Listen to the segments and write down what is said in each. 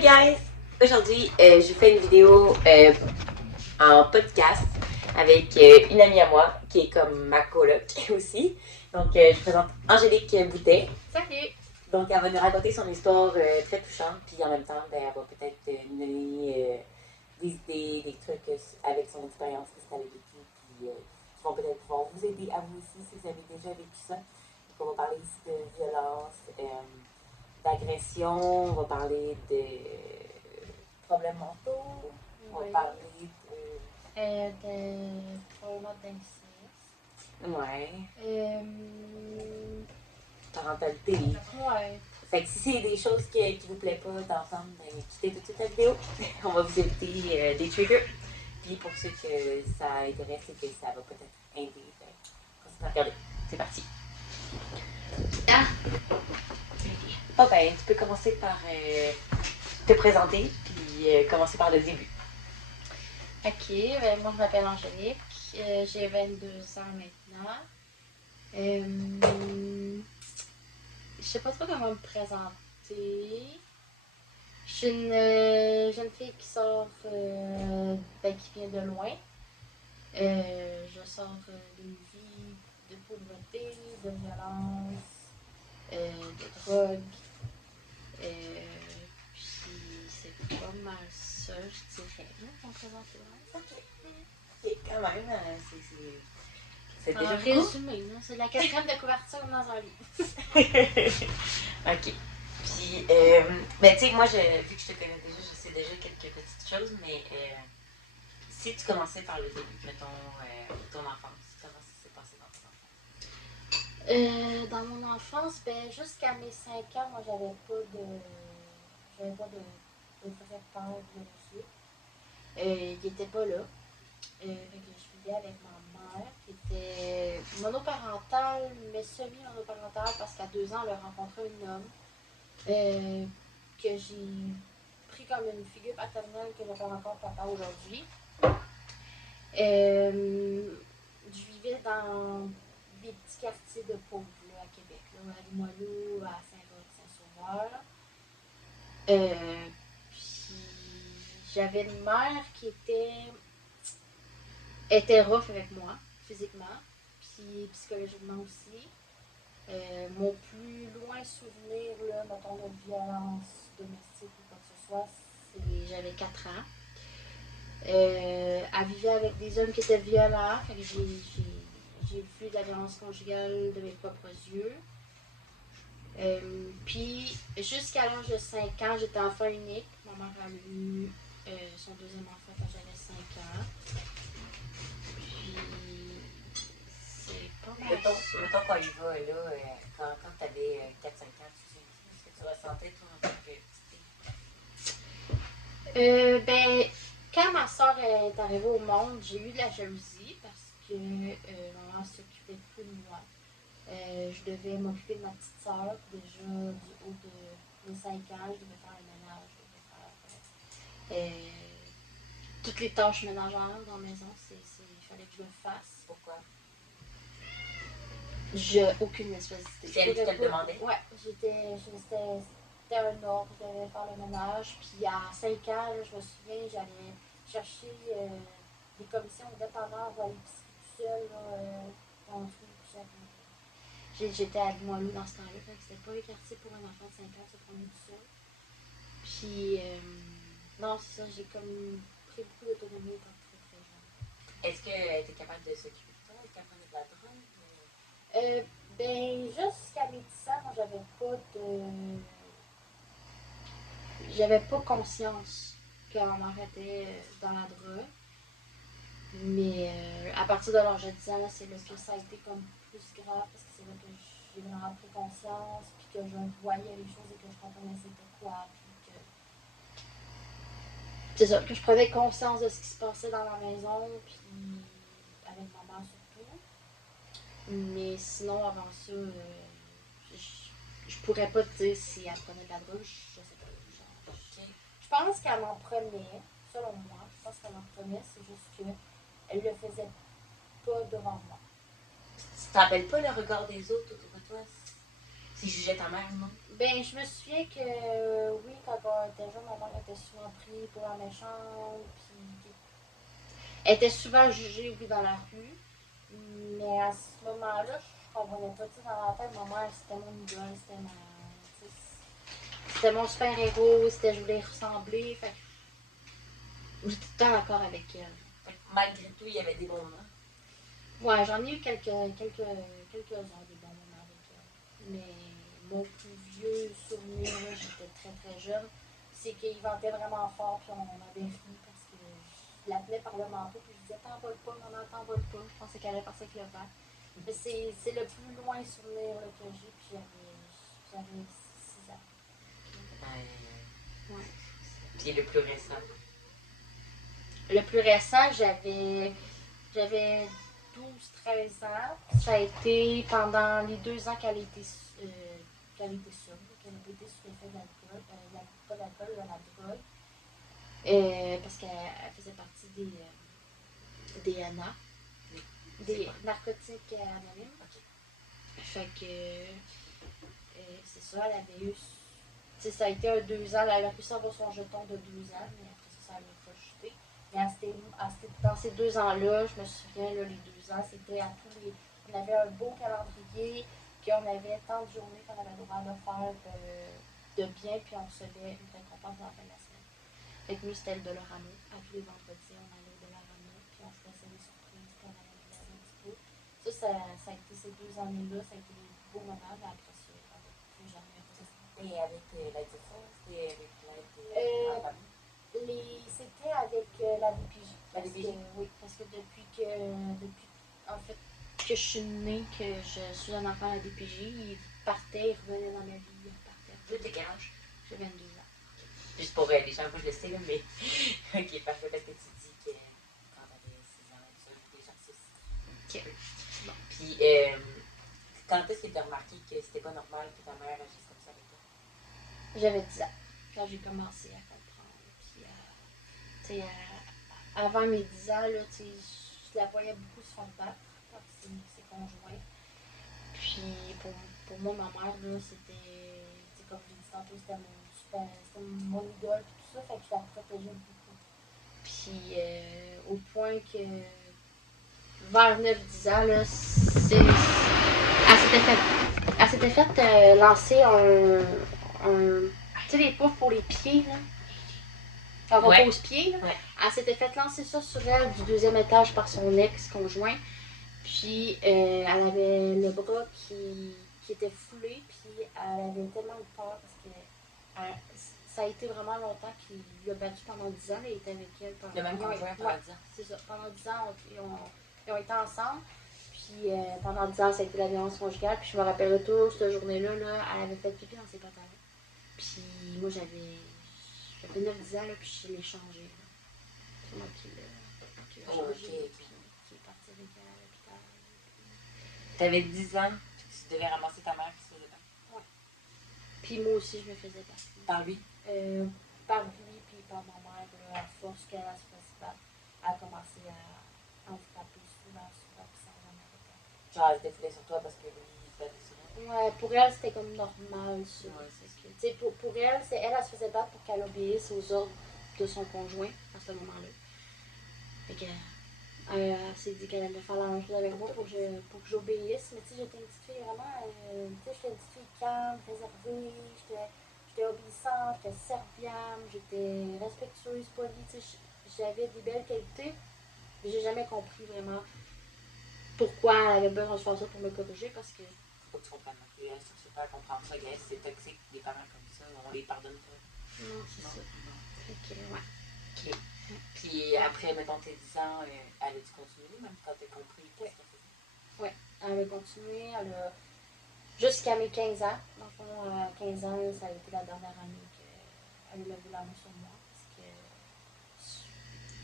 Hello guys! Aujourd'hui, je fais une vidéo en podcast avec une amie à moi qui est comme ma coloc aussi. Donc, je présente Angélique Boutet. Salut! Donc, elle va nous raconter son histoire très touchante, puis en même temps, ben, elle va peut-être nous donner des idées, des trucs avec son expérience que c'est avec vécu, puis qui vont peut-être pouvoir vous aider à vous aussi si vous avez déjà vécu ça. Donc, on va parler ici de violence, d'agression, on va parler de problèmes mentaux, on va parler de probablement d'inceste. ouais, Euh, parentalité. ouais. Fait que si c'est des choses qui vous plaît pas d'ensemble, ben, quittez tout de suite la vidéo. On va vous éviter des triggers. Puis pour ceux que ça intéresse et que ça va peut-être aider, ben, continuez à regarder. C'est parti. Ah. Oh ben, tu peux commencer par te présenter, puis commencer par le début. Ok, ben, moi je m'appelle Angélique, j'ai 22 ans maintenant. Je sais pas trop comment me présenter. Je suis une jeune fille qui sort, qui vient de loin. Je sors d'une vie de pauvreté, de violence, de drogue. Puis c'est pas mal ça, je dirais, pour me présenter. Ok, quand même, c'est déjà En beaucoup. résumé, c'est la quatrième de couverture dans un livre. Ok. Puis, ben, tu sais, moi, vu que je te connais déjà, je sais déjà quelques petites choses, mais si tu commençais par le début, mettons, ton enfance, comment ça s'est passé dans ton enfance? Dans mon enfance, ben, jusqu'à mes 5 ans, moi, j'avais pas de vraie peur biologique. Il était pas là. Fait que je vivais avec ma mère qui était monoparentale, mais semi-monoparentale parce qu'à 2 ans, elle a rencontré un homme que j'ai pris comme une figure paternelle que j'appelle encore papa aujourd'hui. Je vivais dans des petits quartiers de pauvres là, à Québec, là, à Limoilou, à Saint-Roch, Saint-Sauveur. Puis j'avais une mère qui était rough avec moi, physiquement, puis psychologiquement aussi. Mon plus loin souvenir, là, mettons, de violence domestique ou quoi que ce soit, c'est j'avais 4 ans. Elle vivait avec des hommes qui étaient violents, fait que j'ai vu de la violence conjugale de mes propres yeux. Puis jusqu'à l'âge de 5 ans, j'étais enfant unique. Ma mère a eu son deuxième enfant quand j'avais 5 ans. Puis c'est pas mal. Mettons qu'on y va, là, quand tu avais 4-5 ans, ce que tu ressentais, toi, en tant que petite Ben, quand ma soeur est arrivée au monde, j'ai eu de la jalousie parce que maman s'occupait plus de moi. Je devais m'occuper de ma petite soeur, déjà du haut de mes 5 ans, je devais faire le ménage, je devais faire toutes les tâches ménagères dans la maison, il fallait que je le fasse. Pourquoi? J'ai aucune espèce d'idée. C'est elle qui te le demandait? Ouais, c'était un ordre, je devais faire le ménage. Puis à 5 ans, là, je me souviens, j'allais chercher des commissions au dépanneur ou à l'épicerie tout seul, dans le truc. J'étais à Limoilou dans ce temps-là, fait que c'était pas le quartier pour un enfant de 5 ans de se promener tout seul. Puis, non, c'est ça, j'ai comme pris beaucoup d'autonomie étant très très jeune. Est-ce qu'elle était capable de s'occuper de toi? Est-ce qu'elle prenait de la drogue? Ben, jusqu'à mes 10 ans, moi, j'avais pas conscience que ma mère était dans la drogue. Mais à partir de l'âge de 10 ans, c'est là que ça a été comme plus grave parce que c'est là que j'ai vraiment pris conscience, puis que je voyais les choses et que je comprenais c'était quoi, puis que c'est ça, que je prenais conscience de ce qui se passait dans la maison, puis avec ma mère surtout. Mais sinon, avant ça, je pourrais pas te dire si elle prenait de la drogue, je sais pas. Je pense qu'elle en prenait, selon moi, je pense qu'elle en prenait, c'est juste qu'elle le faisait pas devant moi. Tu te rappelles pas le regard des autres autour de toi? S'il jugeait ta mère, non? Ben, je me souviens que, oui, quand on était jeune, ma mère était souvent prise pour la méchante, puis elle était souvent jugée, oui, dans la rue. Mais à ce moment-là, je comprenais pas. Tu sais, dans la tête, ma mère, c'était mon idole, c'était mon super-héros, c'était je voulais y ressembler. Fait que j'étais tout le temps d'accord avec elle. Fait que malgré tout, il y avait des bons moments. Ouais, j'en ai eu quelques-uns des bons moments avec elle. Mais mon plus vieux souvenir, là, j'étais très très jeune, c'est qu'il ventait vraiment fort, puis on avait ri parce que je la tenais par le manteau, puis je disais t'envoles pas, maman, t'envoles pas. Je pensais qu'elle allait passer avec le vent. Mais c'est le plus loin souvenir là, que j'ai, puis j'avais 6 ans. Ouais. Puis le plus récent. Le plus récent, j'avais 12-13 ans. Ça a été pendant les 2 ans qu'elle était sobre, qu'elle n'a pas été sous l'effet d'alcool, pas d'alcool, la drogue. Parce qu'elle faisait partie des NA, des narcotiques anonymes. Okay. Fait que c'est ça, elle avait eu. Ça a été un 2 ans, elle a pu savoir son jeton de 12 ans, mais après ça a rejeté. Mais dans ces 2 ans-là, je me souviens, là, les 2 ans, c'était à tous les. On avait un beau calendrier, puis on avait tant de journées qu'on avait le droit de faire de bien, puis on recevait une récompense à la fin de la semaine. Fait que nous, c'était le Dollarama. À tous les vendredis, on allait au Dollarama, puis on faisait des surprises, puis on allait regarder un petit peu. Ça a été ces 2 années-là, ça a été des beaux moments, mais après ça, on n'avait plus jamais refait. Et avec l'aide de ça, c'était avec l'aide de la famille? C'était avec la DPJ. La DPJ? Oui, parce que depuis en fait, que je suis née, que je suis un enfant à la DPJ, il partait, il revenait dans ma vie, il repartait. Vous, t'es quel âge? J'ai 22 ans. Juste pour les gens, moi je le sais, là, mais. Ok, parfait, parce que tu dis que quand t'avais 6 ans, ça, les gens ça. Ok. Bon. Puis, quand est-ce que tu as remarqué que c'était pas normal que ta mère agisse comme ça avec toi? J'avais 10 ans, quand j'ai commencé à comprendre. Puis, avant mes 10 ans, là, je la voyais beaucoup se faire battre par ses conjoints. Puis, pour moi, ma mère, là, c'était, comme je l'ai dit tantôt, c'était mon idole, puis tout ça, fait que je la protégeais beaucoup. Puis, au point que, vers 9-10 ans, là, elle s'était fait lancer tu sais, les poufs pour les pieds, là. Un repose-pied, là. Ouais. Elle s'était fait lancer ça sur elle du 2e étage par son ex-conjoint. Puis, elle avait le bras qui était foulé, puis elle avait tellement eu peur parce que ça a été vraiment longtemps qu'il l'a battu pendant 10 ans. Il était avec elle pendant 10 ans. Le même conjoint pendant 10 ans. C'est ça. Pendant 10 ans, ils ont été ensemble. Puis pendant 10 ans, ça a été la violence conjugale. Puis je me rappelle toujours, cette journée-là, là, elle avait fait pipi dans ses pantalons. Puis moi, j'avais 9-10 ans, là, puis je l'ai changé. C'est moi qui l'ai changé. Okay. Puis qui est parti avec elle à l'hôpital. T'avais 10 ans, tu devais ramasser ta mère qui se faisait battre. Ouais. Puis moi aussi, je me faisais battre. Par lui? Par lui, puis par ma mère, là, à force qu'elle se fasse battre, elle a commencé à me frapper souvent, puis ça jamais arrêté. Genre, elle se défoulait sur toi parce que lui, il se battait sur elle? Ouais, pour elle, c'était comme normal, ça. Ouais, pour elle, elle se faisait battre pour qu'elle obéisse aux ordres de son conjoint à ce moment-là. Fait que, elle s'est dit qu'elle allait faire la même chose avec moi pour que j'obéisse. Mais tu sais, j'étais une petite fille vraiment. J'étais une petite fille calme, réservée. J'étais obéissante, j'étais serviable, j'étais respectueuse, polie. J'avais des belles qualités. Mais j'ai jamais compris vraiment pourquoi elle avait besoin de faire ça pour me corriger parce que. Faut que tu comprennes. Elle cherchait pas à comprendre ça, guys. C'est toxique, des parents comme ça. On les pardonne pas. Non, c'est ça. Fait que, ouais. Ok. Puis après, mettons, tes 10 ans, elle a-tu continué, même quand t'as compris qu'est-ce qu'elle faisait? Oui, elle a continué, jusqu'à mes 15 ans. Dans le fond, à 15 ans, ça a été la dernière année qu'elle a levé la main sur moi. Parce que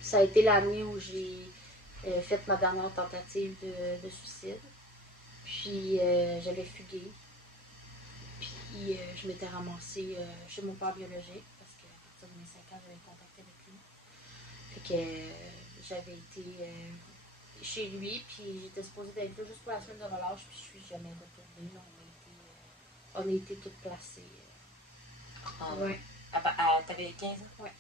ça a été l'année où j'ai fait ma dernière tentative de suicide. Puis j'avais fugué. Puis je m'étais ramassée chez mon père biologique parce qu'à partir de mes 5 ans, j'avais contact avec lui. Fait que j'avais été chez lui, puis j'étais supposée d'être là juste pour la semaine de relâche, puis je suis jamais retournée. on a été toutes placées. Ah, Ouais. T'avais 15 ans? Ouais.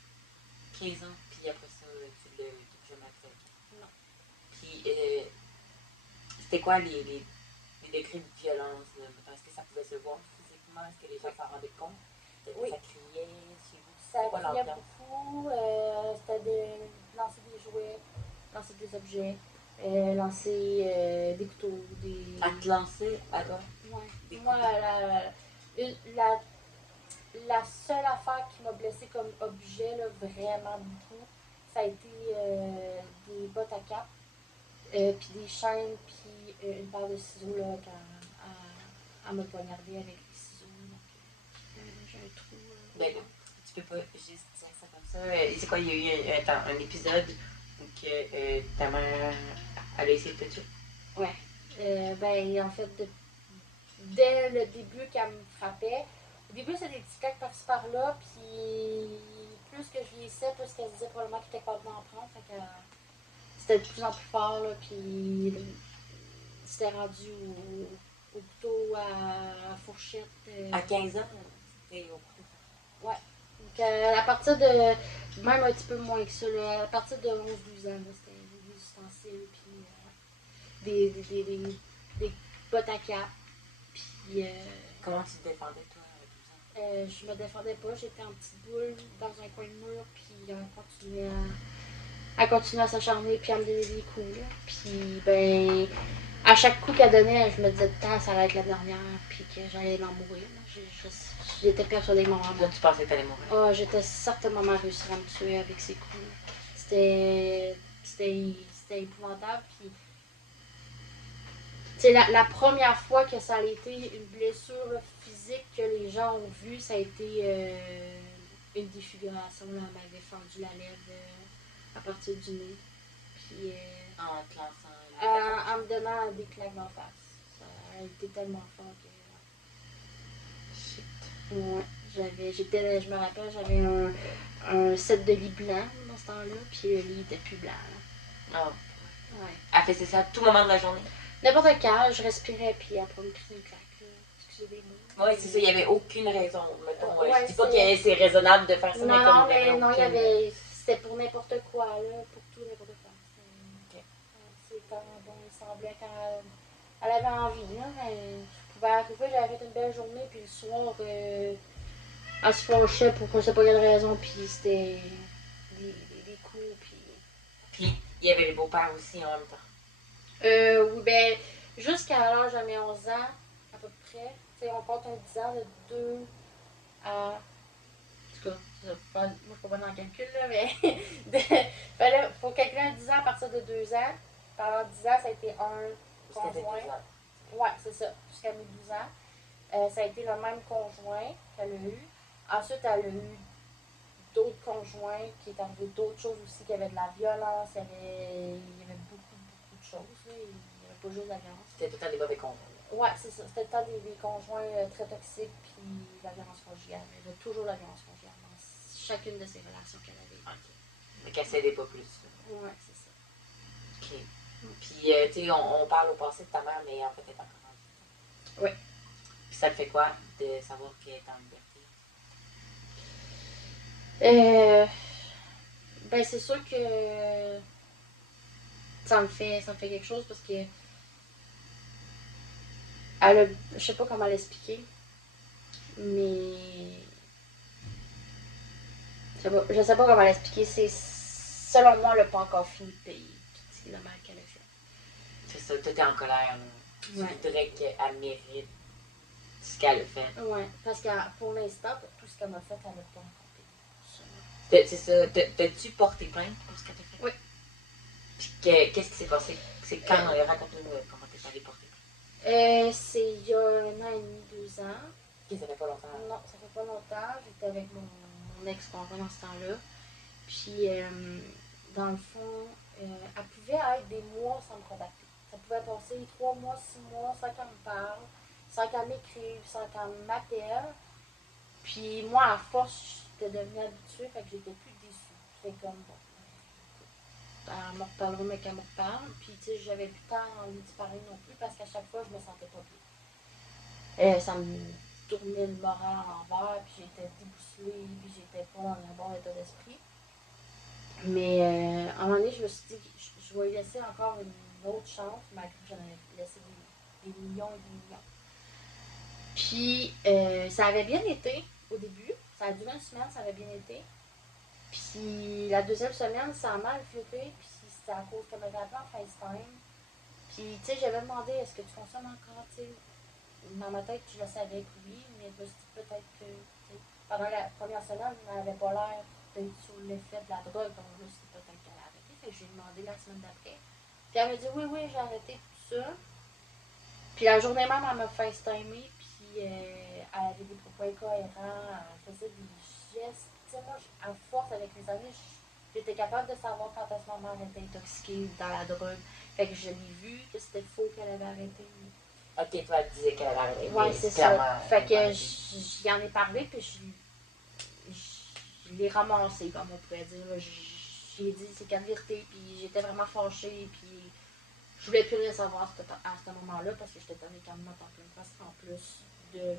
15 ans, puis après ça, tu l'as jamais fait. Non. Puis, c'était quoi les degrés de violence? Là? Est-ce que ça pouvait se voir physiquement? Est-ce que les gens s'en rendaient compte? Oui. Ça criait chez vous? Ça C'est quoi criait l'ambiance? beaucoup. C'était de lancer des jouets, lancer des objets, lancer des couteaux, des... À te lancer à toi? Ouais. Moi, la seule affaire qui m'a blessée comme objet, là, vraiment beaucoup, ça a été des bottes à cap, puis des chaînes, puis une paire de ciseaux là, quand elle m'a poignardé avec des ciseaux. Donc, j'ai un trou. Ben là, tu peux pas juste dire ça comme ça. C'est quoi, il y a eu un épisode où que, ta mère elle a essayé de te tuer? Ouais. En fait, dès le début qu'elle me frappait, au début c'était des petits claques par-ci par-là, puis plus que je vieillissais, plus qu'elle se disait probablement qu'il était capable d'en prendre. Fait que c'était de plus en plus fort, là, puis c'était rendu au couteau à fourchette. À 15 ans, c'était au couteau. Ouais. Donc, à partir de. Même un petit peu moins que ça, là, à partir de 11-12 ans, là, c'était des ustensiles, puis des bottes à cap. Puis. Comment tu te défendais, toi, à 12 ans? Je me défendais pas, j'étais en petite boule dans un coin de mur, puis elle continuait à s'acharner, puis à me donner des coups. Là. Puis, ben, à chaque coup qu'elle donnait, je me disais de temps, ça allait être la dernière, puis que j'allais en mourir. J'étais persuadée que mon maman. Toi, tu pensais que t'allais mourir? Oh, j'étais certainement réussir à me tuer avec ses coups. C'était épouvantable. Puis, la première fois que ça a été une blessure physique que les gens ont vue, ça a été une défiguration. Là, elle m'avait fendu la lèvre à partir du nez. Puis, En te lançant. en me donnant des claques d'en face. Ça a été tellement fort que. Shit. Ouais, je me rappelle, j'avais un set de lit blanc dans ce temps-là, puis le lit était plus blanc. Là. Oh. Ouais. Elle faisait ça à tout moment de la journée? N'importe quand, je respirais, puis après, on me criait une claque. Excusez des mots. Oui, c'est ça, il n'y avait aucune raison. Mettons, Ouais, je dis pas que c'est raisonnable de faire ça, mais comme mais non, aucune... c'était pour n'importe quoi, là, pour tout, n'importe quoi. Ok. C'est quand, bon, il semblait qu'elle avait envie, là, mais je pouvais arriver, j'avais fait une belle journée, puis le soir, elle se fâchait pour je sais pas quelle raison, puis c'était des coups, puis... Puis, il y avait les beaux-pères aussi en même temps. Oui, ben, jusqu'à l'âge de mes 11 ans, à peu près, tu sais, on compte un 10 ans de 2 à... En tout cas, moi, je ne suis pas bonne dans le calcul, là, mais faut calculer un 10 ans à partir de 2 ans. Pendant 10 ans, ça a été un conjoint. Ouais, c'est ça, jusqu'à mes 12 ans. Ça a été le même conjoint qu'elle a eu. Ensuite, elle a eu d'autres conjoints qui est arrivé d'autres choses aussi, qu'il y avait de la violence, il y avait beaucoup de choses. Là. Il n'y avait pas juste de la violence. C'était tout le temps des mauvais conjoints. Ouais, c'est ça. C'était tout le temps des conjoints très toxiques, puis la violence conjugale. Il y avait toujours la violence conjugale dans chacune de ces relations qu'elle avait. Ok. Mais qu'elle s'aidait pas plus. Ouais, c'est ça. Ok. Puis, tu sais, on parle au passé de ta mère, mais en fait, elle est encore en vie. Ouais. Puis ça te fait quoi de savoir qu'elle est en liberté? Ben, c'est sûr que ça me fait quelque chose parce que je sais pas comment l'expliquer, mais je sais pas comment l'expliquer. C'est selon moi, elle n'a pas encore fini de payer tout le mal qu'elle a fait. C'est ça, toi t'es en colère. Tu Ouais. voudrais qu'elle mérite ce qu'elle a fait. Ouais, parce que pour l'instant, pour tout ce qu'elle m'a fait, elle n'a pas encore C'est payé. ça. T'as-tu porté plainte pour ce qu'elle t'a fait? Oui. Puis qu'est-ce qui s'est passé? C'est quand? Raconte-nous comment t'es allé porter plainte. C'est il y a 1 an et demi, 2 ans. Ok, ça fait pas longtemps. Non, ça fait pas longtemps. J'étais avec mon ex-conjoint dans ce temps-là. Puis, dans le fond, elle pouvait être des mois sans me contacter. Ça pouvait passer 3 mois, 6 mois sans qu'elle me parle, sans qu'elle m'écrive, sans qu'elle m'appelle. Puis moi, à force, j'étais devenue habituée, fait que j'étais plus déçue. J'étais comme, bon, elle me reparlera, mais qu'elle me reparle. Puis, tu sais, j'avais plus tant envie de parler non plus parce qu'à chaque fois, je me sentais pas bien. Ça me tourné le moral à l'envers, puis j'étais déboussolée, puis j'étais pas dans un bon état d'esprit. Mais à un moment donné, je me suis dit que je vais lui laisser encore une autre chance, malgré que j'en avais laissé des millions et des millions. Puis ça avait bien été au début. Ça a duré une semaine, ça avait bien été. Puis la deuxième semaine, ça a mal viré, puis c'était à cause qu'elle m'avait appelé en FaceTime. Puis tu sais, j'avais demandé est-ce que tu consommes encore, tu sais. Dans ma tête, je le savais que oui, mais je me suis dit peut-être que pendant la première semaine, elle n'avait pas l'air d'être sous l'effet de la drogue, donc là, c'est peut-être qu'elle a arrêté. Fait que j'ai demandé la semaine d'après. Puis elle m'a dit oui, oui, j'ai arrêté tout ça. Puis la journée même, elle m'a FaceTimé, puis elle avait des propos incohérents, elle faisait des gestes. Tu sais, moi, à force, avec les années, j'étais capable de savoir quand à ce moment elle était intoxiquée dans la drogue. Fait que je l'ai vu que c'était faux qu'elle avait arrêté. Ok, toi, elle disait qu'elle avait arrêté. Ouais, c'est ça. Fait que j'y en ai parlé, puis je l'ai ramassé, comme on pourrait dire. J'ai dit c'est qu'à vérité, puis j'étais vraiment fâchée, puis je voulais plus rien savoir à ce moment-là parce que j'étais donnée quand même en pleine face en plus de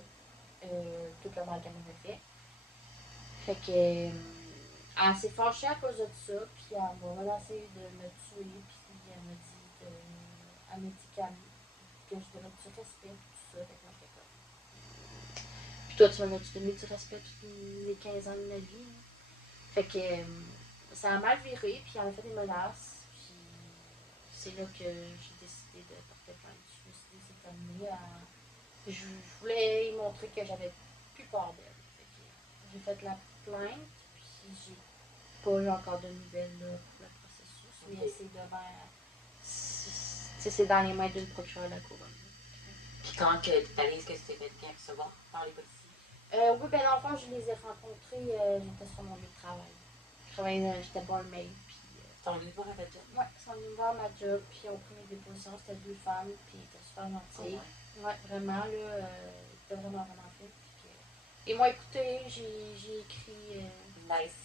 tout le mal qu'elle m'avait fait. Fait que elle s'est fâchée à cause de ça, puis elle m'a menacé de me tuer, puis elle m'a dit que je devais du respect, tout ça. Fait que moi j'étais comme. Puis toi, tu m'as donné du respect tous les 15 ans de ma vie. Hein? Fait que ça a mal viré, puis elle m'a fait des menaces, puis c'est là que j'ai décidé de porter plainte. Je me suis dit, c'est terminé. Je voulais lui montrer que j'avais plus peur d'elle. Fait que j'ai fait la plainte, puis j'ai pas eu encore de nouvelles là, pour le processus, mais c'est devant. C'est dans les mains d'une procureure de la couronne. Puis quand tu réalises que tu t'es fait bien recevoir par les policiers? Oui, ben dans le fond, je les ai rencontrés, j'étais sur mon lieu de travail. J'étais barmaid, puis. Ton lieu de voir à ta job? Ouais, ils sont venus me voir ma job, puis ils ont pris mes dépositions. C'était 2 femmes, puis ils étaient super gentils. Ouais, vraiment, là, ils étaient vraiment, vraiment fins. Ils m'ont écouté, j'ai écrit. Nice.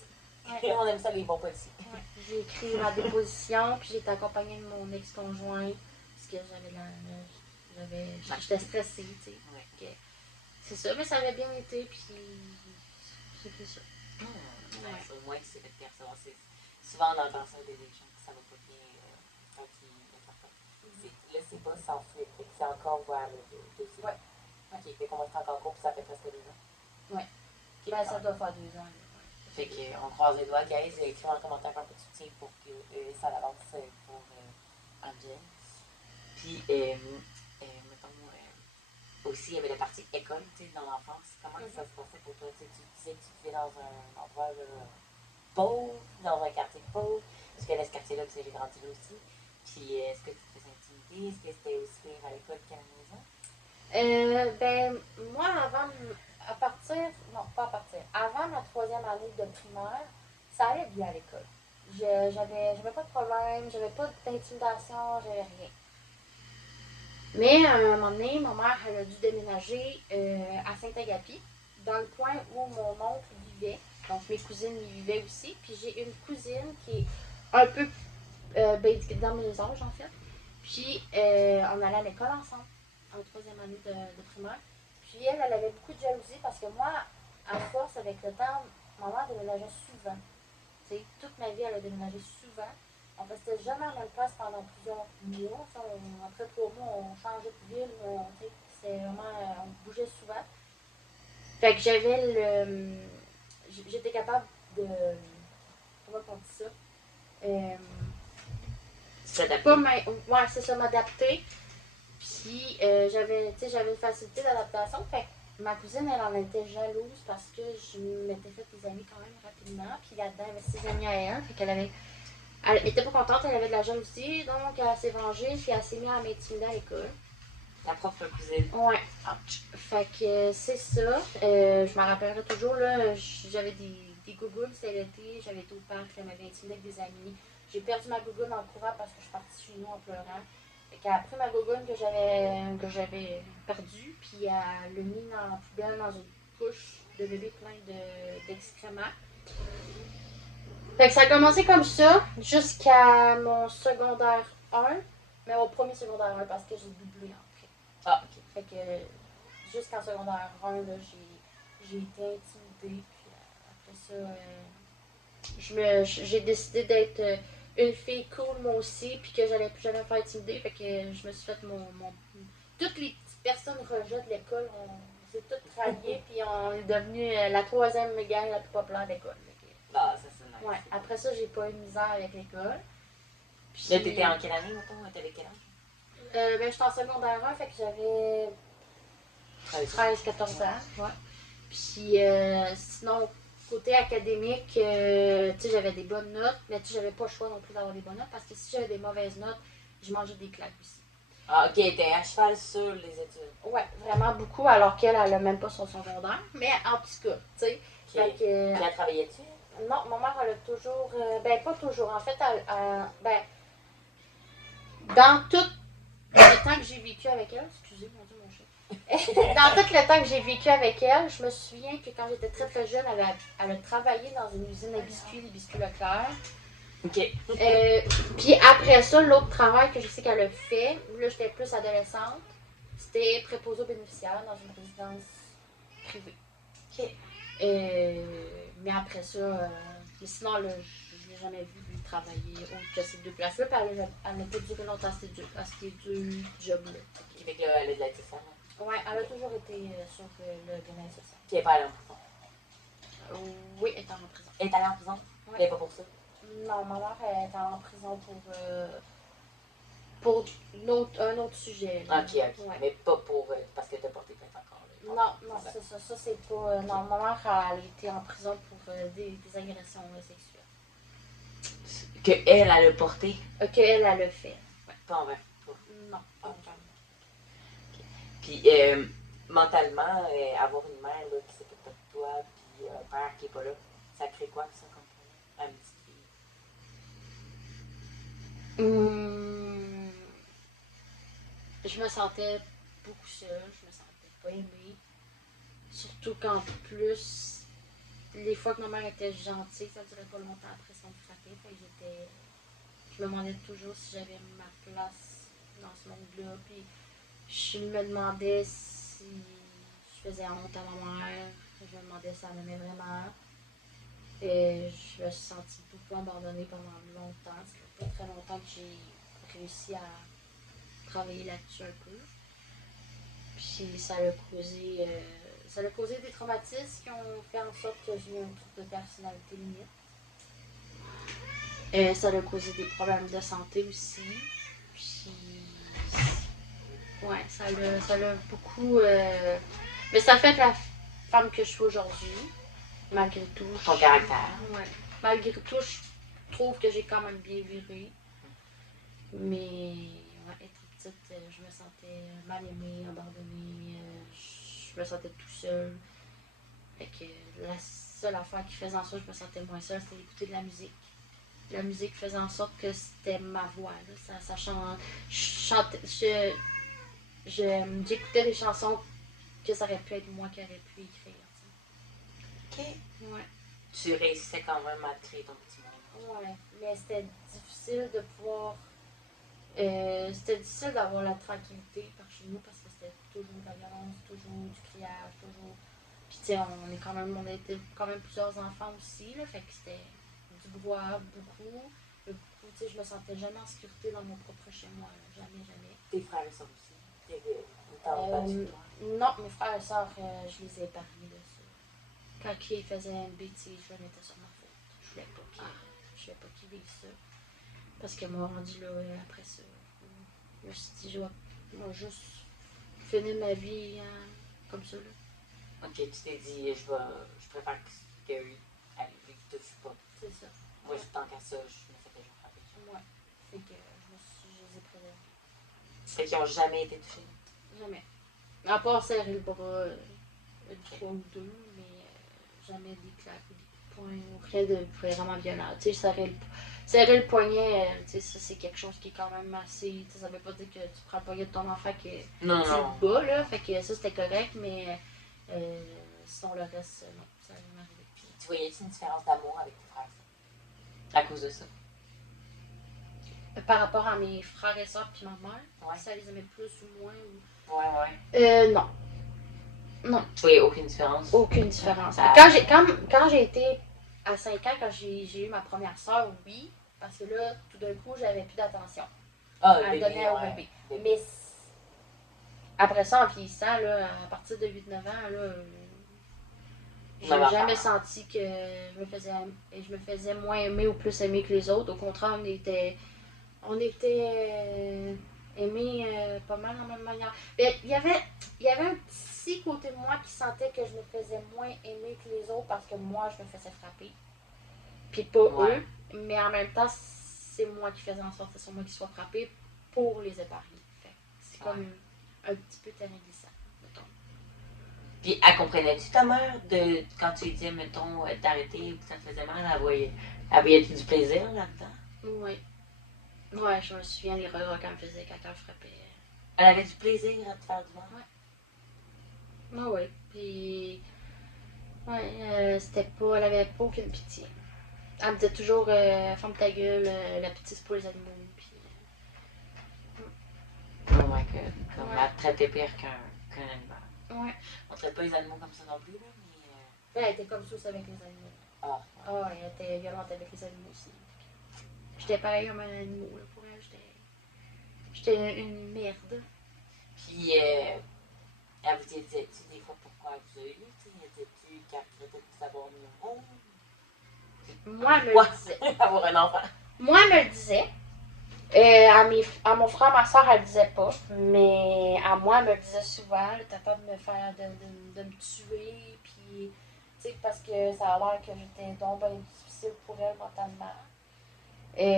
Ouais. On aime ça, les bons policiers. Ouais, j'ai écrit ma déposition, puis j'ai été accompagnée de mon ex-conjoint, parce que j'étais stressée, tu sais. Ouais. C'est ça, mais ça avait bien été, puis j'ai fait ça. Nice. Au moins, tu t'es fait bien recevoir. Souvent, on entend ça des gens que ça va pas bien quand ils. Là, c'est pas sans suite, c'est encore voir le dossier. Ouais. Ok, fait qu'on va se encore court, puis ça fait presque 2 ans. Ouais. Okay, ben, ça doit faire 2 ans. Là. Fait qu'on croise les doigts, guys. Écrivez en commentaire un peu de soutien pour que ça avance pour Angel. Puis, mettons, aussi, il y avait la partie école, tu sais, dans l'enfance. Comment ça se passait pour toi? Tu disais que tu vivais dans un endroit pauvre, dans un quartier pauvre. Parce que là, ce quartier-là, tu sais, j'ai grandi là aussi. Puis, est-ce que tu te faisais intimider? Est-ce que c'était aussi pire à l'école qu'à la maison? Ben, moi, avant ma 3e année de primaire, ça allait bien à l'école. J'avais pas de problème, j'avais pas d'intimidation, j'avais rien. Mais à un moment donné, ma mère elle a dû déménager à Saint-Agapi, dans le coin où mon oncle vivait. Donc mes cousines y vivaient aussi. Puis j'ai une cousine qui est un peu dans mes âges en fait. Puis on allait à l'école ensemble, en 3e année de primaire. Puis elle avait beaucoup de jalousie parce que moi, à force, avec le temps, ma mère déménageait souvent. T'sais, toute ma vie, elle a déménagé souvent. On restait jamais en même place pendant plusieurs mois. Après 3 mois, on changeait de ville. C'est vraiment, on bougeait souvent. Fait que j'étais capable de. Comment on dit ça? S'adapter. Ouais, c'est ça, m'adapter. Puis j'avais une facilité d'adaptation. Fait que ma cousine, elle en était jalouse parce que je m'étais fait des amis quand même rapidement. Puis là-dedans, il y avait 6 amis à elle. Fait qu'elle était pas contente, elle avait de la jalousie. Donc elle s'est vengée, puis elle s'est mise à m'intimider à l'école. Ta propre cousine. Ouais. Ouch. Fait que c'est ça. Je m'en rappellerai toujours, là. J'avais des gougounes, c'était l'été. J'avais été au parc, elle m'avait intimidée avec des amis. J'ai perdu ma gougoune en courant parce que je suis partie chez nous en pleurant. Fait qu'elle a pris ma gougoune que j'avais perdue, puis elle l'a mis dans la poubelle dans une couche de bébé plein d'excréments. Fait que ça a commencé comme ça jusqu'à mon secondaire 1, mais au premier secondaire 1 parce que j'ai doublé après. Ah, ok. Fait que jusqu'en secondaire 1, là, j'ai été intimidée. Puis après ça, j'ai décidé d'être une fille cool moi aussi, puis que j'allais plus jamais me faire intimider. Fait que je me suis fait toutes les petites personnes rejettent de l'école, on s'est toutes ralliées, puis on est devenu la troisième gang la plus populaire de l'école. Ah, ça c'est nice. Ouais. Après ça, j'ai pas eu de misère avec l'école. Puis... Là, t'étais en quelle année, mettons? T'avais quel âge? Ben, j'étais en secondaire 1, fait que j'avais 13-14 ans. Ouais. Puis sinon, côté académique, tu sais, j'avais des bonnes notes, mais tu sais, j'avais pas le choix non plus d'avoir des bonnes notes parce que si j'avais des mauvaises notes, je mangeais des claques aussi. Ah, ok, t'es à cheval sur les études. Ouais, vraiment beaucoup, alors qu'elle, elle a même pas son secondaire. Mais en tout cas, tu sais. Okay. Puis elle travaillait-tu? Non, ma mère, elle a toujours. Ben, pas toujours. En fait, ben, dans tout le temps que j'ai vécu avec elle, excusez, mon Dieu, mon chat. Dans tout le temps que j'ai vécu avec elle, je me souviens que quand j'étais très très jeune, elle a travaillé dans une usine à biscuits, les biscuits Leclerc. OK. Puis après ça, l'autre travail que je sais qu'elle a fait, là j'étais plus adolescente, c'était préposée aux bénéficiaires dans une résidence privée. OK. Mais après ça, sinon là, je l'ai jamais vu travailler autre que ces deux places-là, puis elle n'a pas duré longtemps à ces deux jobs-là. OK, fait que là, elle a de l'aide sociale. Ouais, elle a toujours été sur le bien-être social. Puis elle n'est pas allée en prison? Oui, elle est en prison. Elle est allée en prison? Ouais. Mais pas pour ça? Non, ma mère est en prison pour un autre sujet. Là. OK. Ouais. Mais pas pour parce que tu as porté plainte encore. Là. Non, c'est ça. Ça, c'est pas. Non, ma mère a été en prison pour des agressions sexuelles. Qu'elle, elle a porté? Qu'elle, elle a fait. Ouais. Pas envers toi? Non, pas envers moi. Puis, mentalement, avoir une mère là, qui s'occupe pas de toi, puis un père qui est pas là, ça crée quoi, ça, comme pour une petite fille? Je me sentais beaucoup seule, je me sentais pas aimée. Surtout qu'en plus, les fois que ma mère était gentille, ça durait pas longtemps après son frappé. Je me demandais toujours si j'avais ma place dans ce monde-là. Puis je me demandais si je faisais honte à ma mère. Je me demandais si elle m'aimait vraiment. Et je me suis sentie beaucoup abandonnée pendant longtemps. Ça fait pas très longtemps que j'ai réussi à travailler là-dessus un peu. Puis ça a causé des traumatismes qui ont fait en sorte que j'ai eu un trouble de personnalité limite. Ça a causé des problèmes de santé aussi. Puis ouais, ça l'a beaucoup. Mais ça fait la femme que je suis aujourd'hui. Malgré tout. Ton caractère. Ouais. Malgré tout, je trouve que j'ai quand même bien viré. Mais ouais, être petite, je me sentais mal aimée, abandonnée. Je me sentais tout seul. Fait que la seule affaire qui faisait en sorte que je me sentais moins seule, c'était d'écouter de la musique. La musique faisait en sorte que c'était ma voix. Là. Ça chante. J'écoutais des chansons que ça aurait pu être moi qui aurais pu écrire. OK. Ouais. Tu réussissais quand même à créer ton petit monde. Ouais, mais c'était difficile de pouvoir. C'était difficile d'avoir la tranquillité par chez nous parce que c'était toujours de la violence, toujours du criage, toujours. Puis tu sais, on était quand même plusieurs enfants aussi, là, fait que c'était du brouhaha beaucoup. Tu sais, je me sentais jamais en sécurité dans mon propre chez moi, là, jamais. Tes frères et sœurs aussi? Non, mes frères et sœurs, je les ai épargnés de ça. Quand ils faisaient une bêtise, je mettais sur ma faute. Je voulais pas qu'ils vivent ça. Parce que moi, rendu là, après ça, je me suis dit, je vais juste finir ma vie comme ça. Là. OK, tu t'es dit, je préfère qu'eux ils ne touchent pas. C'est ça. Moi, tant qu'à ça, je me fais toujours frapper. Ouais. Fait que je les ai préservés. Fait qu'ils n'ont jamais été touchés? Jamais. À part serrer le bras une fois ou deux, mais jamais des claques ou des coups de poing ou rien de vraiment violent. Tu sais, serrer le poignet, tu sais, ça c'est quelque chose qui est quand même assez. Ça veut pas dire que tu prends le poignet de ton enfant que tu te bats, là. Fait que ça c'était correct, mais sinon le reste, non, ça va m'arriver. Puis tu voyais-tu une différence d'amour avec tes frères à cause de ça? Par rapport à mes frères et sœurs puis ma mère, ouais. Ça les aimait plus ou moins ou. Ouais. Non. Non. Tu voyais aucune différence? Aucune différence. Ah. Quand j'ai été à 5 ans, quand j'ai eu ma première sœur, oui. Parce que là, tout d'un coup, j'avais plus d'attention. Elle donnait au bébé. Mais après ça, en vieillissant, là, à partir de 8-9 ans, là, j'ai jamais senti que je me faisais moins aimer ou plus aimer que les autres. Au contraire, on était aimés pas mal en même manière. Mais il y avait un petit côté de moi qui sentait que je me faisais moins aimer que les autres parce que moi, je me faisais frapper. Puis pas eux. Mais en même temps, c'est moi qui faisais en sorte que c'est moi qui soit frappée pour les épargner. C'est comme un petit peu terrorisant, mettons. Puis, elle comprenait-tu ta mère de quand tu lui disais, mettons, d'arrêter ou que ça te faisait mal, elle voyait-tu du plaisir là-dedans? Oui. Ouais, je me souviens les regards qu'elle me faisait quand elle frappait. Elle avait du plaisir à te faire du mal? Ouais. Ah oui. Puis, ouais, c'était pas. Elle avait pas aucune pitié. Elle me disait toujours, ferme ta gueule, la petite c'est pour les animaux. Puis, oh my god. Comme elle te traitait pire qu'un animal. Ouais. On traite pas les animaux comme ça non plus, là, mais. Elle était comme ça aussi avec les animaux. Ah, elle était violente avec les animaux aussi. J'étais pareil comme un animal. Pour elle, j'étais une merde. Puis, elle vous disait-tu des fois pourquoi elle vous a eu? Disais-tu qu'elle traitait de savoir mieux? Moi, elle me le disait. Avoir un enfant. Moi, elle me le disait. À mon frère, ma soeur, elle le disait pas. Mais à moi, elle me le disait souvent. Elle était capable de me faire, de me tuer. Puis, tu sais, parce que ça a l'air que j'étais donc bien difficile pour elle mentalement. Puis,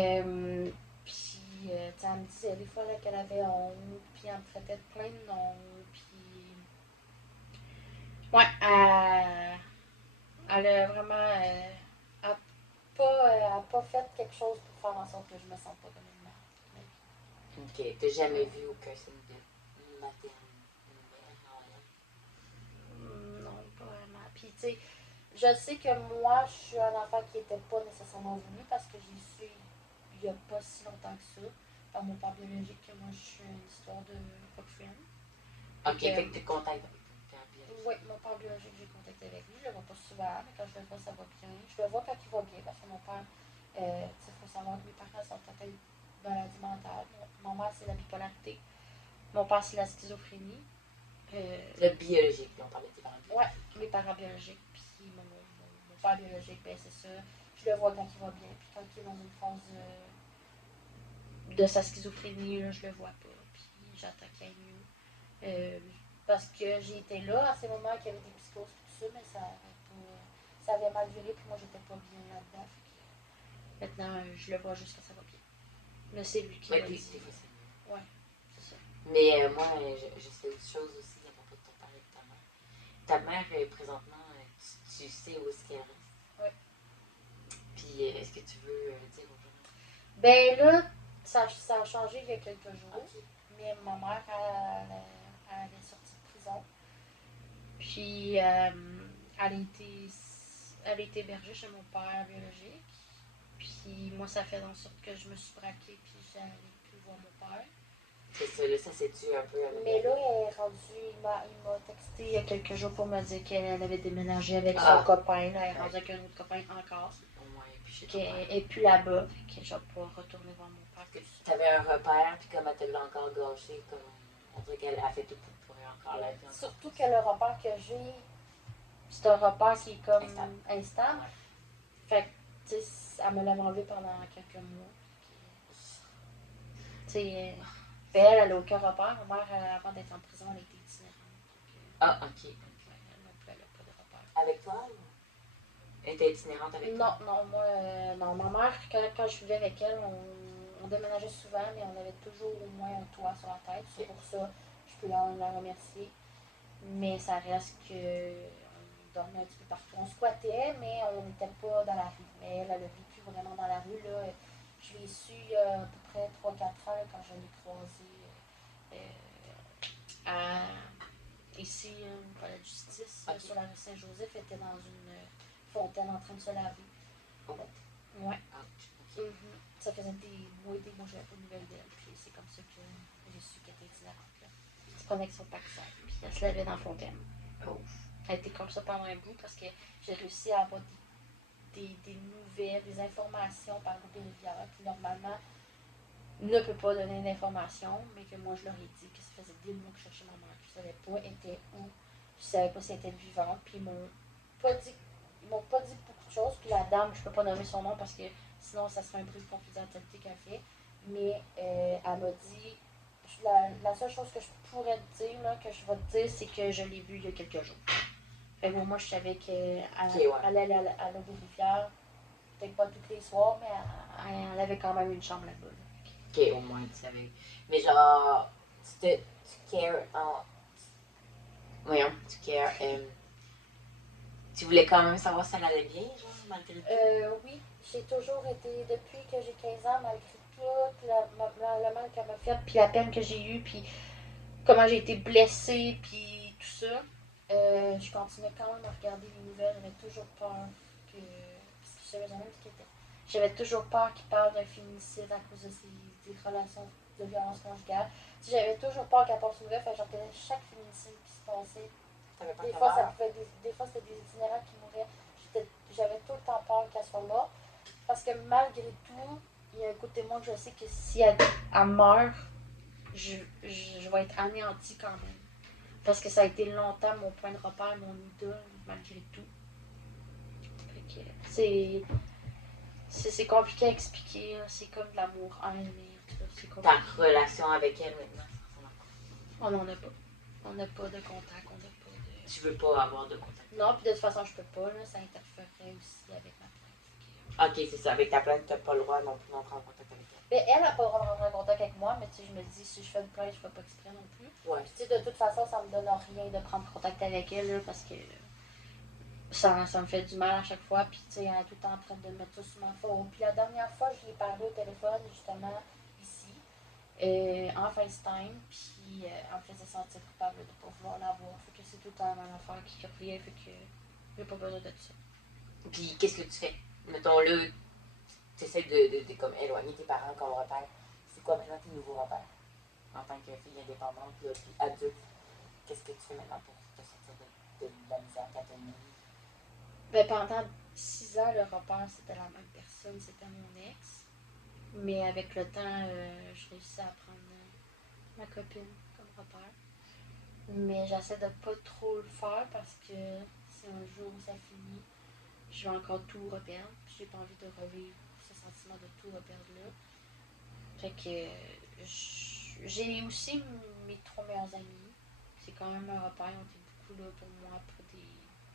tu sais, elle me disait des fois là, qu'elle avait honte. Puis, elle me traitait de plein de noms. Puis, ouais, elle a vraiment. Elle a pas fait quelque chose pour faire en sorte que je me sente pas comme une mère. Ok, t'as jamais vu aucun signe de maternité? Non, pas vraiment. Puis, tu sais, je sais que moi, je suis un enfant qui n'était pas nécessairement voulu parce que j'ai su il n'y a pas si longtemps que ça, par mon père biologique, que moi, je suis une histoire de fuck friend. Ok, fait que t'es contact avec ton père biologique. Oui, mon père biologique, j'ai contact avec lui. Je le vois pas souvent, mais quand je le vois, ça va bien. Je le vois quand il va bien parce que mon père, il faut savoir que mes parents sont atteints de maladie mentale. Mon mère, c'est la bipolarité. Mon père, c'est la schizophrénie. Le biologique, on parlait de tes parents biologiques. Ouais, mes parents biologiques. Puis mon père biologique, ben c'est ça. Je le vois quand il va bien. Puis quand il est dans une phase de sa schizophrénie, là, je le vois pas. Puis j'attends qu'il aille mieux. Parce que j'ai été là à ces moments qu'il y avait des psychoses et tout ça, mais ça avait mal viré, puis moi j'étais pas bien là-dedans. Maintenant, je le vois juste quand ça va bien. Mais c'est lui qui m'a dit. Ouais, c'est ça. Mais moi, je sais autre chose aussi à propos de ton père et de ta mère. Ta mère, présentement, tu sais où est-ce qu'elle reste? Oui. Puis, est-ce que tu veux dire aux gens? Ben là, ça a changé il y a quelques jours. Okay. Mais ma mère, elle est sortie de prison. Puis, elle a été hébergée chez mon père biologique. Puis, moi, ça fait en sorte que je me suis braquée, puis j'allais plus voir mon père. C'est ça, là, ça s'est-tu un peu avec. Mais là, elle est rendue, il m'a texté il y a quelques jours pour me dire qu'elle avait déménagé avec son copain. Là, elle est rendue avec un autre copain encore. Et puis là-bas, que je vais pouvoir retourner voir mon père. Tu avais un repère, puis comme elle te l'a encore gâché, comme on dirait qu'elle a fait tout pour encore la vie. Surtout que le repère que j'ai, c'est un repère qui est comme instant. Fait que, tu sais, elle me l'a enlevé pendant quelques mois. Tu sais, elle n'a aucun repère. Ma mère, avant d'être en prison, elle était itinérante. Ah, ok. Elle n'a pas de repère. Avec toi? Elle était itinérante avec toi? Non, moi, non. Ma mère, quand je vivais avec elle, on déménageait souvent, mais on avait toujours au moins un toit sur la tête. C'est pour ça je peux la remercier. Mais ça reste que on dormait un petit peu partout. On squattait, mais on n'était pas dans la rue. Mais elle a vécu vraiment dans la rue. Là. Je l'ai su il y a à peu près 3-4 ans là, quand je l'ai croisée ici au palais de justice, sur la rue Saint-Joseph. Elle était dans une fontaine en train de se laver. Ouais. Ça faisait des mois et des mois que je n'avais pas de nouvelles d'elle. Puis c'est comme ça que j'ai su qu'elle était itinérante. Elle se prenait avec son pack-sac, puis elle se lavait dans la fontaine. Oh. Ça a été comme ça pendant un bout parce que j'ai réussi à avoir des nouvelles, des informations par groupe Rivière qui normalement ne peut pas donner d'informations, mais que moi je leur ai dit que ça faisait des mois que je cherchais ma mère, que je ne savais pas était où, je ne savais pas si elle était vivante, puis ils m'ont pas dit beaucoup de choses, puis la dame, je ne peux pas nommer son nom parce que sinon ça serait un bruit de confidentialité qu'elle fait, mais elle m'a dit, la seule chose que je pourrais te dire, là, que je vais te dire, c'est que je l'ai vue il y a quelques jours. Fait que moi je savais qu'elle allait à la Rivière, peut-être pas tous les soirs, mais elle avait quand même une chambre là-bas. Ok, au moins tu savais. Mais genre, tu cares en. Voyons, tu cares. Tu voulais quand même savoir si elle allait bien, genre, malgré tout? Oui, j'ai toujours été, depuis que j'ai 15 ans, malgré tout le mal qu'elle m'a fait, puis la peine que j'ai eue, puis comment j'ai été blessée, puis tout ça, je continuais quand même à regarder les nouvelles. J'avais toujours peur que. Parce que je savais jamais ce qu'il était. J'avais toujours peur qu'il parle d'un féminicide à cause de des relations de violence conjugale. J'avais toujours peur qu'elle passe une nouvelle, fait que je regardais chaque féminicide qui se passait. Des fois, des fois, c'était des itinérants qui mouraient. J'avais tout le temps peur qu'elle soit morte. Parce que malgré tout, il y a un côté de moi que je sais que si elle meurt, je vais être anéantie quand même. Parce que ça a été longtemps mon point de repère, mon idole, malgré tout. Fait que c'est compliqué à expliquer. C'est comme de l'amour enlevé. Ta relation avec elle maintenant, on n'en a pas. On n'a pas de contact, on n'a pas de. Tu veux pas avoir de contact? Non, puis de toute façon, je peux pas. Là, ça interférerait aussi avec ma plainte. Ok, c'est ça. Avec ta plainte, tu n'as pas le droit non plus d'entrer en contact avec elle. Mais elle n'a pas le droit de rentrer en contact avec moi, mais tu sais, je me dis, si je fais une plainte, je ne fais pas exprès non plus. Ouais. Puis, tu sais, de toute façon, ça me donne rien de prendre contact avec elle, là, parce que ça me fait du mal à chaque fois. Puis, tu sais, elle est tout le temps en train de mettre ça sur ma faute. Puis, la dernière fois, je lui ai parlé au téléphone, justement, ici, en FaceTime. Puis, elle me faisait sentir coupable de ne pas vouloir la voir. Fait que c'est tout le temps la même affaire qui revient. Fait que j'ai pas besoin de ça. Puis, qu'est-ce que tu fais? Mettons, là, tu essaies de comme éloigner tes parents comme repère. C'est quoi maintenant tes nouveaux repères? En tant que fille indépendante, là, puis adulte, qu'est-ce que tu fais maintenant pour te sortir de la misère qu'elle t'a mis? Ben, pendant 6 ans, le repère, c'était la même personne, c'était mon ex. Mais avec le temps, je réussis à prendre ma copine comme repère. Mais j'essaie de pas trop le faire parce que si un jour ça finit, je vais encore tout reperdre. Puis j'ai pas envie de revivre ce sentiment de tout reperdre là. Fait que j'ai aussi mes 3 meilleurs amis. C'est quand même un repère, ils ont été beaucoup là pour moi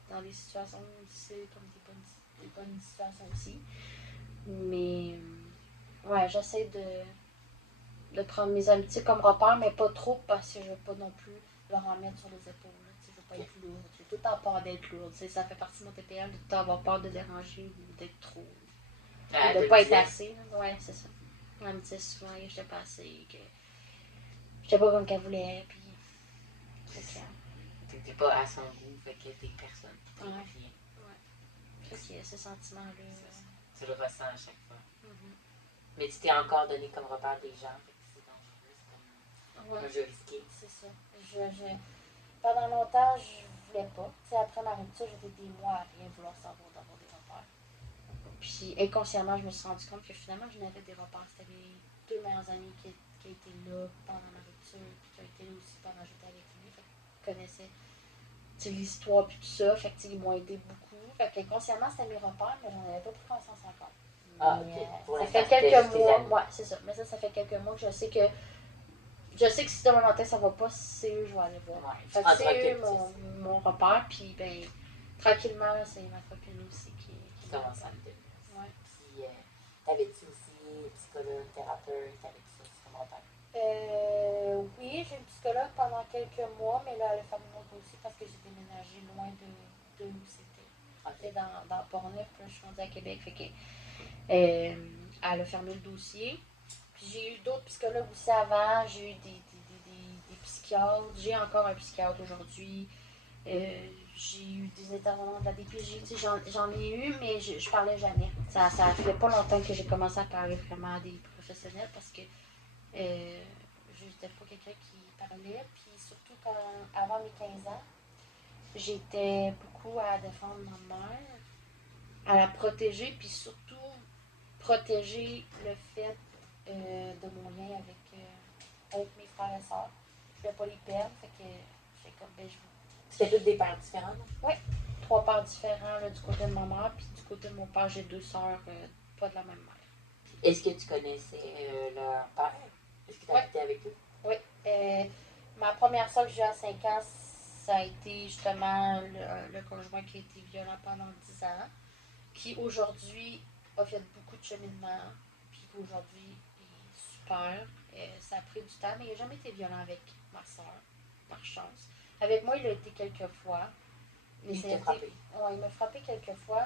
dans des situations difficiles comme des bonnes situations aussi. Mais ouais, j'essaie de prendre mes amitiés comme repère, mais pas trop parce que je veux pas non plus leur en mettre sur les épaules. Je veux pas être lourde. J'ai tout le temps peur d'être lourde. Ça fait partie de mon TPM de tout le temps avoir peur de déranger ou d'être trop. De pas être assez. Ouais, c'est ça. Elle me disait souvent que j'étais pas assez, que j'étais pas comme qu'elle voulait. Puis. T'étais pas à son goût, fait que t'es personne. Ouais. Ouais. Fait qu'il y a ce sentiment-là. Tu le ressens à chaque fois. Mais tu t'es encore donné comme repère des gens, fait que c'est dangereux, c'est comme un jeu risqué. C'est ça. Pendant longtemps, je voulais pas. T'sais, après ma rupture, j'étais des mois à rien vouloir savoir d'avoir des repères. Puis inconsciemment, je me suis rendu compte que finalement, je n'avais des repères. C'était mes 2 meilleurs amis qui étaient là pendant ma rupture, puis qui ont été là aussi pendant que j'étais avec lui. Fait qu'ils connaissaient l'histoire, puis tout ça. Fait qu'ils m'ont aidé beaucoup. Fait qu'inconsciemment, c'était mes repères, mais j'en avais pas pris conscience encore. Ah, ok. Ça fait quelques mois. Ouais, c'est ça. Mais ça fait quelques mois que je sais que si demain matin ça va pas, c'est eux, je vais aller voir. Ouais, fait que c'est eux mon repère, puis ben, tranquillement, c'est ma copine aussi qui commence à me donner. Ouais. Puis, t'avais-tu aussi psychologue, thérapeute, t'avais-tu ça aussi comme repère? Oui, j'ai une psychologue pendant quelques mois, mais là, elle a fermé mon dossier parce que j'ai déménagé loin de où c'était. C'était dans Portneuf, puis là, je suis rendue à Québec, fait que elle a fermé le dossier. Puis j'ai eu d'autres psychologues aussi avant, j'ai eu des psychiatres, j'ai encore un psychiatre aujourd'hui, j'ai eu des intervenants de la DPJ, j'en ai eu, mais je parlais jamais. Ça fait pas longtemps que j'ai commencé à parler vraiment à des professionnels parce que je n'étais pas quelqu'un qui parlait, puis surtout avant mes 15 ans, j'étais beaucoup à défendre ma mère, à la protéger, puis surtout protéger le fait de mon lien avec mes frères et sœurs. Je ne voulais pas les perdre, fait que j'ai comme, ben, C'était tous des pères différents? Oui, 3 pères différents là, du côté de ma mère, puis du côté de mon père, j'ai 2 sœurs, pas de la même mère. Est-ce que tu connaissais leur père? Est-ce que tu habitais avec eux? Oui. Ma première sœur que j'ai eu à 5 ans, ça a été justement le conjoint qui a été violent pendant 10 ans, qui aujourd'hui a fait beaucoup de cheminement, puis qu'aujourd'hui est super. Ça a pris du temps, mais il n'a jamais été violent avec ma soeur, par chance. Avec moi, il a été quelques fois. Mais il t'a frappé? Ouais, il m'a frappé quelques fois,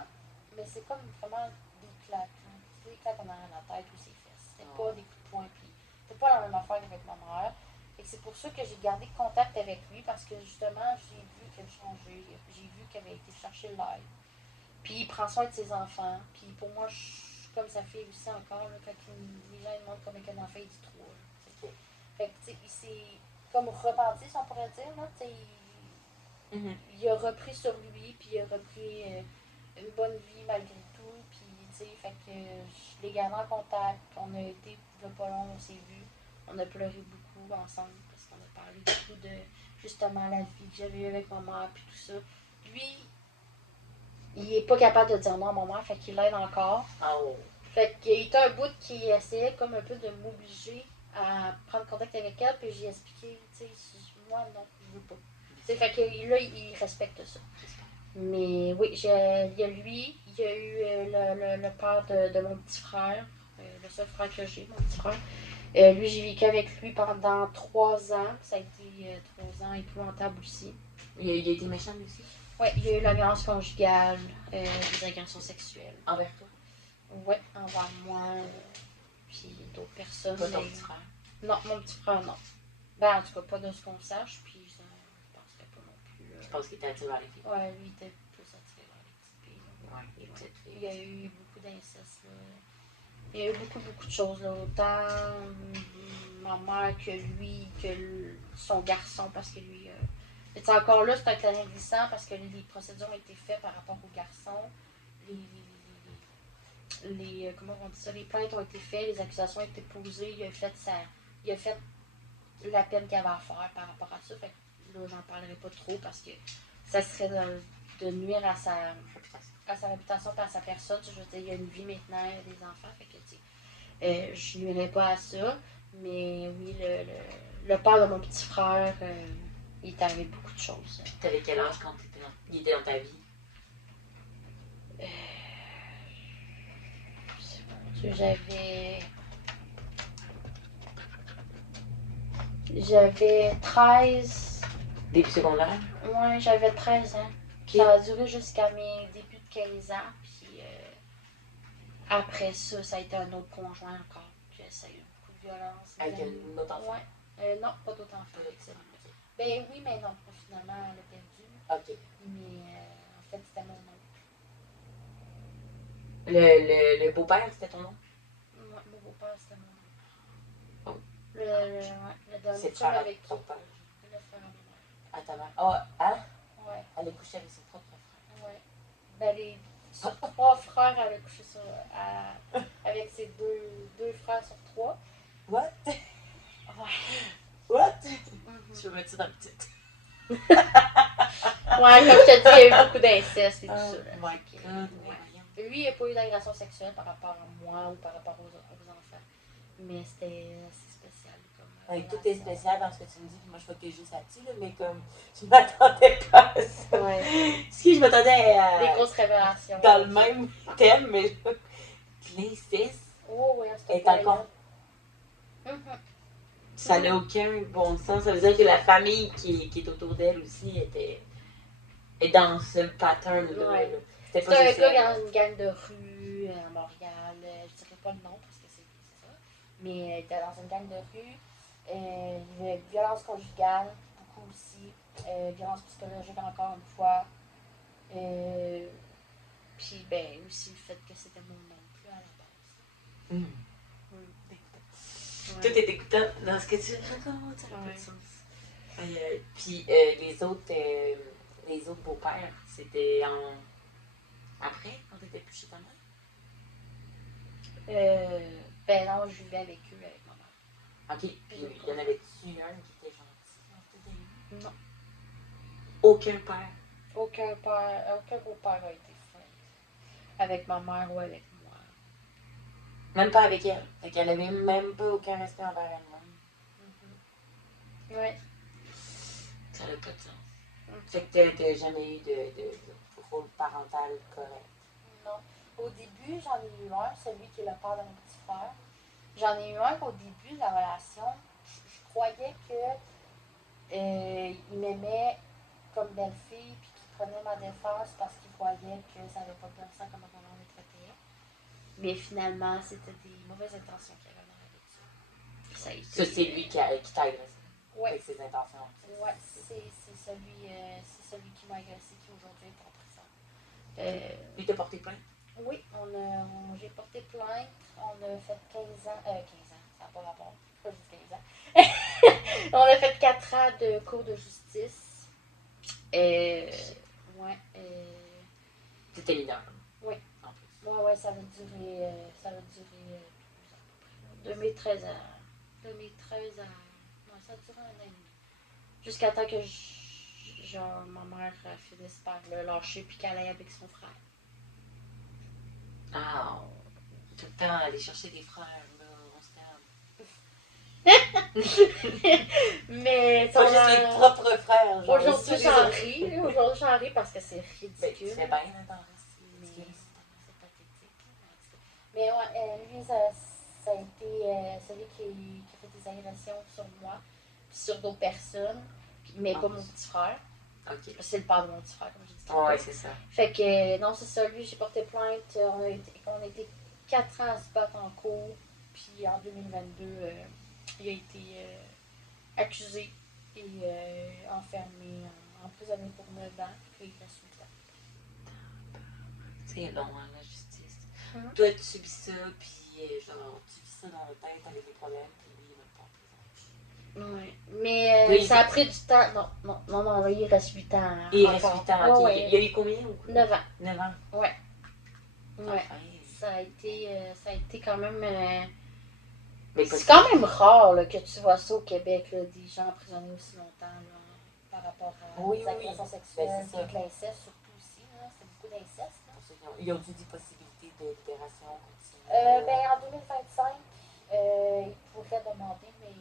mais c'est comme vraiment des claques. Hein. Des claques en arrière de la tête ou ses fesses. C'était pas des coups de poing, puis c'était pas la même affaire qu'avec ma mère. Et c'est pour ça que j'ai gardé contact avec lui, parce que justement, j'ai vu qu'elle changeait, j'ai vu qu'elle avait été chercher l'aide. Puis il prend soin de ses enfants. Puis pour moi, je suis comme sa fille aussi encore, là, quand les gens demandent comment un enfant, il dit 3. Okay. Fait que, tu sais, il s'est comme repenti, si on pourrait dire, là, tu sais, il a repris sur lui, puis il a repris une bonne vie malgré tout, puis tu sais, fait que je l'ai gardé en contact, on a été, il pas long, on s'est vu, on a pleuré beaucoup ensemble, parce qu'on a parlé beaucoup de, justement, la vie que j'avais eue avec ma mère, puis tout ça. Lui, il est pas capable de dire non à ma mère, fait qu'il l'aide encore. Oh. Fait qu'il y a eu un bout qui essayait comme un peu de m'obliger à prendre contact avec elle, puis j'ai expliqué, tu sais, moi non, je veux pas. T'sais, fait que là, il respecte ça. Mais oui, il y a lui, il y a eu le père de mon petit frère, le seul frère que j'ai, mon petit frère. Lui, j'ai vécu avec lui pendant 3 ans. Ça a été 3 ans épouvantables aussi. Il a été méchant lui aussi? Oui, il y a eu la violence conjugale, des agressions sexuelles. Envers toi? Oui, envers moi, puis d'autres personnes. Pas ton petit frère? Non, mon petit frère, non. Ben, en tout cas, pas de ce qu'on sache, puis je penserais pas non plus. Je pense qu'il était attiré vers les filles. Ouais, lui, il était plus attiré vers les petites filles. Ouais, les petites filles. Il y a eu beaucoup d'inceste, là. Il y a eu beaucoup de choses, là. Autant ma mère que lui, que son garçon, parce que lui... Et encore là, c'est un terrain glissant parce que les procédures ont été faites par rapport au garçon. Comment on dit ça? Les plaintes ont été faites, les accusations ont été posées. Il a fait la peine qu'il avait à faire par rapport à ça. Fait que là, j'en parlerai pas trop parce que ça serait de nuire à sa réputation et à sa personne. Je veux dire, il y a une vie maintenant, il y a des enfants. Fait que, je nuirais pas à ça. Mais oui, le père de mon petit frère, il est arrivé beaucoup de choses. T'avais quel âge quand il était dans ta vie? J'avais 13. Début secondaire? Ouais, j'avais 13 ans. Okay. Ça a duré jusqu'à mes débuts de 15 ans. Puis après ça, ça a été un autre conjoint encore. Puis ça a eu beaucoup de violence. Avec un autre enfant? Ouais. Non, pas d'autre enfant. Ben oui, mais non. Finalement, elle a perdu. OK. Mais en fait, c'était mon oncle. Le beau-père, c'était ton nom? Ouais, mon beau-père, c'était mon oncle. Oh. Le dernier c'est frère avec ton père? Le frère à ma mère. À ta mère? Oh, hein? Ouais. Elle a couché avec son propre frère? Ouais. Ben, sur 3 frères, elle a couché avec ses deux frères sur 3. What? Ouais. What? Je veux mettre ça dans le titre. Ouais, comme je te dis, il y a eu beaucoup d'inceste et tout ça. My God. Ouais. Lui, il n'a pas eu d'agression sexuelle par rapport à moi ou par rapport aux enfants. Mais c'était assez spécial. Ouais, tout est spécial dans ce que tu me dis, puis moi je focus juste là-dessus, là, mais comme je m'attendais pas à ça. Ouais. Si je m'attendais à. Des grosses révélations. Dans le même thème, mais l'inceste est encore. Ça n'a aucun bon sens. Ça veut dire que la famille qui est autour d'elle aussi est dans ce pattern-là. Ouais. C'était un gars dans une gang de rue à Montréal. Je dirais pas le nom parce que c'est ça. Mais il était dans une gang de rue. Il y avait violence conjugale, beaucoup aussi. Violence psychologique encore une fois. Puis ben aussi le fait que c'était mon oncle à la base. Tout est écoutant dans ce que tu racontes, ça n'a pas de sens. Puis les les autres beaux-pères, c'était après, quand t'étais plus chez ta mère? Ben non, je vivais avec eux, avec ma mère. Ok, puis il y en avait-tu un qui était gentil dans cette année? Non. Aucun père. Aucun beau-père a été fin. Avec ma mère ou avec moi. Même pas avec elle. Fait qu'elle avait même pas aucun respect envers elle-même. Ouais. Ça n'a pas de sens. Fait que t'as jamais eu de rôle parental correct. Non. Au début, j'en ai eu un, celui qui est le père de mon petit frère. J'en ai eu un qu'au début de la relation, je croyais que il m'aimait comme belle-fille, puis qu'il prenait ma défense parce qu'il croyait que ça n'avait pas de bon sens comment on me traitait. Mais finalement, c'était des mauvaises intentions qu'il avait dans la vie. Ça, c'est lui qui t'a agressé. Ouais. Avec ses intentions. Ouais, c'est celui qui m'a agressé qui aujourd'hui est en prison. Lui t'a porté plainte? Oui, j'ai porté plainte. On a fait 15 ans. 15 ans, ça n'a pas rapport. Pas juste 15 ans. On a fait 4 ans de cours de justice. Ouais. C'était mineur. Oui. En plus. Ouais, ça va durer 2013 à. 2013 à. Non, ça a duré un an et demi. Jusqu'à temps que ma mère finisse par le lâcher puis qu'elle aille avec son frère. Ah, tout le temps aller chercher des frères, là, on se calme. Mais pas juste les propres frères. Aujourd'hui, j'en ris. Aujourd'hui, j'en ris parce que c'est ridicule. Ben, tu fais bien d'en c'est pathétique. Mais ouais, lui, ça a été celui qui a fait des agressions sur moi puis sur d'autres personnes, mais pas mon petit frère. Okay. C'est le père de mon petit frère, comme j'ai dit. Ouais, c'est ça. Fait que, non, c'est ça. Lui, j'ai porté plainte. On a été 4 ans à se battre en cours. Puis en 2022, il a été accusé et enfermé, emprisonné pour 9 ans. Puis il reste 8 ans. C'est long, hein, la justice. Toi, tu subis ça, puis genre, tu vis ça dans la tête avec des problèmes, puis lui, il va pas en prison. Oui, mais ça a pris du temps. Non, il reste 8 ans. Il reste 8 ans, ok. Ouais. Il y a eu combien? 9 ans. 9 ans. Ouais. Ouais. Enfin, ça a été quand même. C'est quand même rare là, que tu vois ça au Québec, là, des gens emprisonnés aussi longtemps là, par rapport à des agressions sexuelles, et de l'inceste surtout aussi. Là, c'est beaucoup d'inceste. Ils ont-tu des possibilités de libération continue? En 2025, ils pourraient demander, mais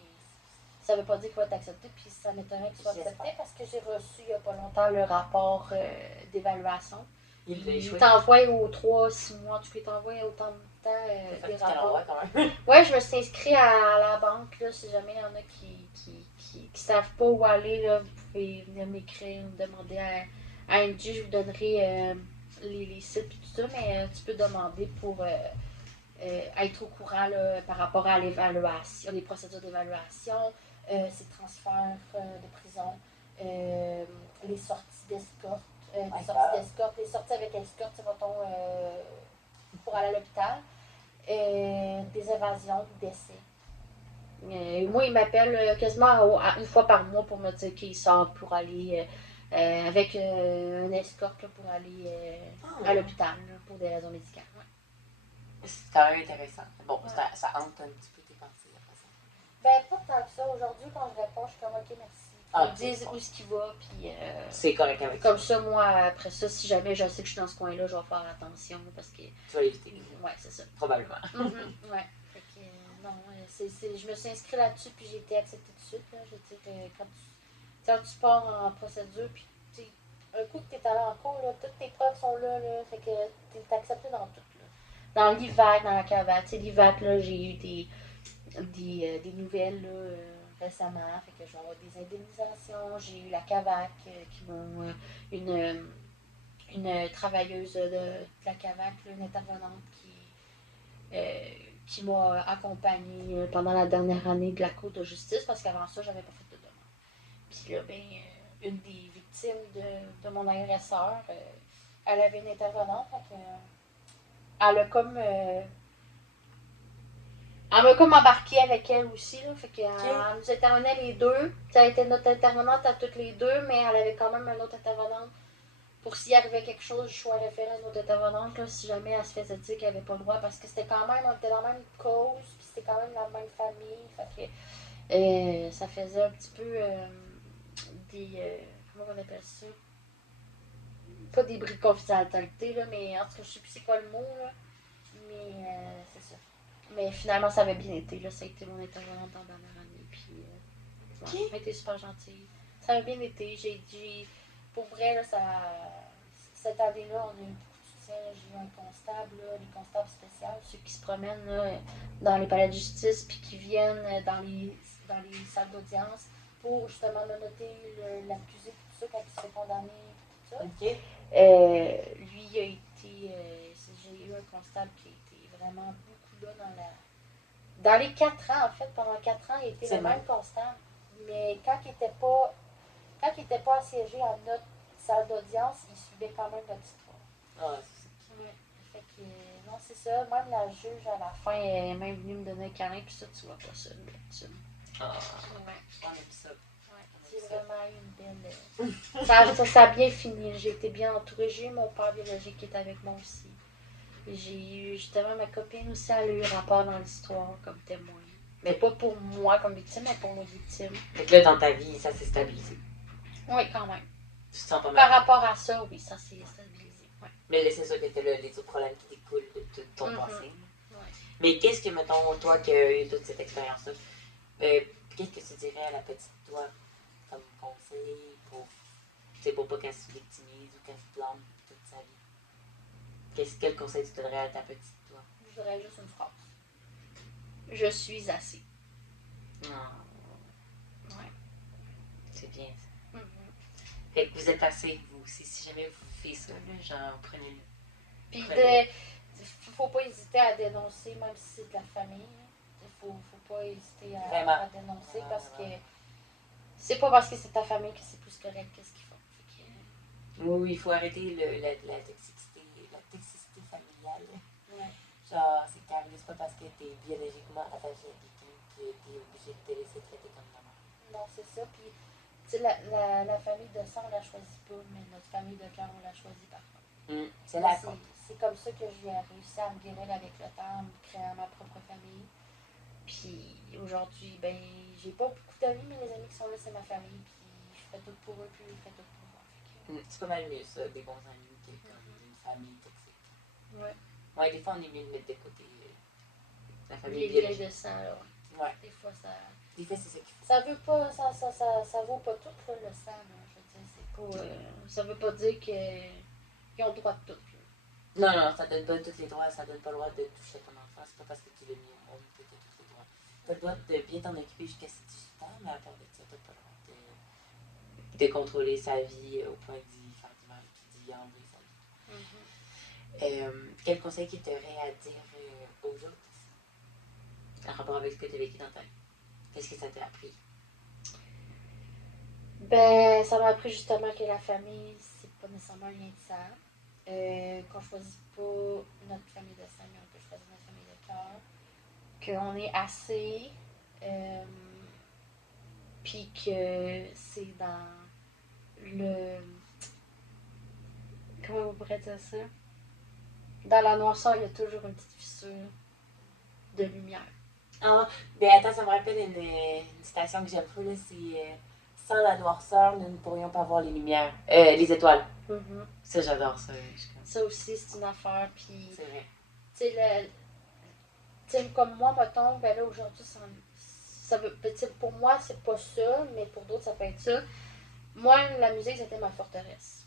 ça ne veut pas dire qu'il va être accepté, puis ça m'étonnerait qu'il soit accepté parce que j'ai reçu il n'y a pas longtemps le rapport d'évaluation. Il t'envoie aux 3-6 mois, tu peux t'envoyer autant de temps des rapports. Ouais, je me suis inscrite à la banque, là, si jamais il y en a qui savent pas où aller, là, vous pouvez venir m'écrire, me demander à MG, je vous donnerai les sites et tout ça, mais tu peux demander pour être au courant là, par rapport à l'évaluation, les procédures d'évaluation, ces transferts de prison, les sorties d'escorte. Les sorties avec escorte, c'est pour aller à l'hôpital, des évasions, des décès. Moi, il m'appelle quasiment une fois par mois pour me dire qu'il sort pour aller avec une escorte pour aller à l'hôpital là, pour des raisons médicales. Ouais. C'est quand même intéressant. Bon, ça hante un petit peu tes pensées après ça. Pas tant que ça. Aujourd'hui, quand je réponds, je suis comme OK, merci. Ils disent où est-ce qu'il va, puis c'est correct avec comme ça, moi, après ça, si jamais je sais que je suis dans ce coin-là, je vais faire attention parce que. Tu vas l'éviter. Ouais, c'est ça. Probablement. Ouais. Fait que, non, je me suis inscrite là-dessus, puis j'ai été acceptée tout de suite. Là. Je veux dire, quand tu pars en procédure, puis un coup que tu es allé en cours, là, toutes tes preuves sont là, fait que tu es accepté dans tout. Là. Dans l'IVAC, dans la cavale. Tu sais, l'IVAC, là, j'ai eu des nouvelles, là. Récemment, fait que je vais avoir des indemnisations. J'ai eu la CAVAC qui m'ont une travailleuse de la CAVAC, une intervenante qui m'a accompagnée pendant la dernière année de la Cour de justice parce qu'avant ça, j'avais pas fait de demande. Puis là, une des victimes de mon agresseur, elle avait une intervenante, fait que, elle a comme Elle m'a comme embarqué avec elle aussi, là, fait qu'elle nous intervenait les deux. Ça a été notre intervenante à toutes les deux, mais elle avait quand même une autre intervenante. Pour s'il arrivait quelque chose, je suis référée à une autre intervenante, là, si jamais elle se faisait dire qu'elle avait pas le droit, parce que c'était quand même, on était dans la même cause, puis c'était quand même la même famille, fait que ça faisait un petit peu des, comment on appelle ça? Pas des bris de confidentialité, là, mais en tout cas, je sais plus c'est quoi le mot, là, mais c'est ça. Mais finalement, ça avait bien été, là, ça a été mon intervenante en dernière année, puis ouais, elle a été super gentille. Ça avait bien été, pour vrai, là, cette année-là, on a eu beaucoup de soutien. J'ai eu un constable, là, les constables spéciaux, ceux qui se promènent là, dans les palais de justice puis qui viennent dans les salles d'audience pour justement noter l'accusé tout ça quand il se fait condamner tout ça. OK. Lui, il a été. J'ai eu un constable qui a été vraiment beaucoup là dans les 4 ans, en fait. Pendant 4 ans, il était le même constable. Mais quand il n'était pas assiégé à notre salle d'audience, il suivait quand même notre histoire. Ah, c'est ça. Ouais. Fait que, non, c'est ça. Même la juge, à la fin, elle est même venue me donner un câlin, puis ça, tu vois pas ça, d'habitude. Ah, Ouais. on aime ça. Ouais. J'ai vraiment eu une belle. Ça a bien fini. J'ai été bien entourée. J'ai eu mon père biologique qui est avec moi aussi. J'ai eu justement ma copine aussi, elle a eu rapport dans l'histoire comme témoin. Mais pas pour moi comme victime, mais pour nos victimes. Fait que là, dans ta vie, ça s'est stabilisé. Oui, quand même. Tu te sens pas mal. Par rapport à ça, oui, ça s'est stabilisé. Ouais. Mais là, c'est sûr que t'as les autres problèmes qui découlent de tout ton passé. Ouais. Mais qu'est-ce que, mettons, toi qui as eu toute cette expérience-là, qu'est-ce que tu dirais à la petite toi comme conseil pour pas qu'elle se victimise ou qu'elle se plante toute sa vie? Quel conseil tu donnerais à ta petite toi? Je dirais juste une phrase. Je suis assez. Non. Ouais. C'est bien ça. Fait que vous êtes assez, vous aussi. Si jamais vous faites ça, là, genre, prenez-le. Puis faut pas hésiter à dénoncer, même si c'est de la famille. Faut pas hésiter à dénoncer parce que c'est pas parce que c'est ta famille que c'est plus correct que ce qu'ils font. Oui, il faut arrêter la toxicité familiale. Ouais. Genre, c'est carrément pas parce que t'es biologiquement attaché à quelqu'un que t'es obligé de te laisser traiter comme ta mère. Non, c'est ça. Puis, tu sais, la famille de sang, on la choisit pas, mais notre famille de cœur, on la choisit par contre. C'est comme ça que j'ai réussi à me guérir avec le temps, en créant ma propre famille. Puis aujourd'hui, ben, j'ai pas beaucoup d'amis, mais les amis qui sont là, c'est ma famille. Puis je fais tout pour eux, puis je fais tout pour moi. C'est pas mal mieux ça, des bons amis, que comme une famille toxique. Ouais. Ouais, des fois, on est mieux de mettre de côté la famille biologique. Les liens de sang, là. Ouais. Des fois, ça. Des fois, c'est ça qu'il faut. Ça veut pas, ça vaut pas tout, là, le sang, là. Je veux dire, c'est pas. Ça veut pas dire qu'ils ont le droit de tout. Non, non, ça donne pas tous les droits, ça donne pas le droit de toucher ton enfant. C'est pas parce que tu l'as mis au monde que tu as tous les droits. Tu as le droit de bien t'en occuper jusqu'à ses 18 ans, mais à part de ça, tu n'as pas le droit de contrôler sa vie au point d'y faire du mal, d'y enlever sa vie. Quel conseil que tu aurais à dire aux autres en rapport avec ce que tu as vécu dans ta vie? Qu'est-ce que ça t'a appris? Ben, ça m'a appris justement que la famille, c'est pas nécessairement un lien de sang. Qu'on choisit pas notre famille de sang, mais on peut choisir notre famille de cœur. Qu'on est assez. Puis que c'est dans le. Comment on pourrait dire ça? Dans la noirceur, il y a toujours une petite fissure de lumière. Ah, ben attends, ça me rappelle une citation que j'aime trop, là, c'est sans la noirceur, nous ne pourrions pas voir les lumières, les étoiles. Ça, j'adore ça. Ça aussi, c'est une affaire, puis... C'est vrai. Tu sais, comme moi, mettons, ben là, aujourd'hui, ça veut... Pour moi, c'est pas ça, mais pour d'autres, ça peut être ça. Moi, la musique, c'était ma forteresse.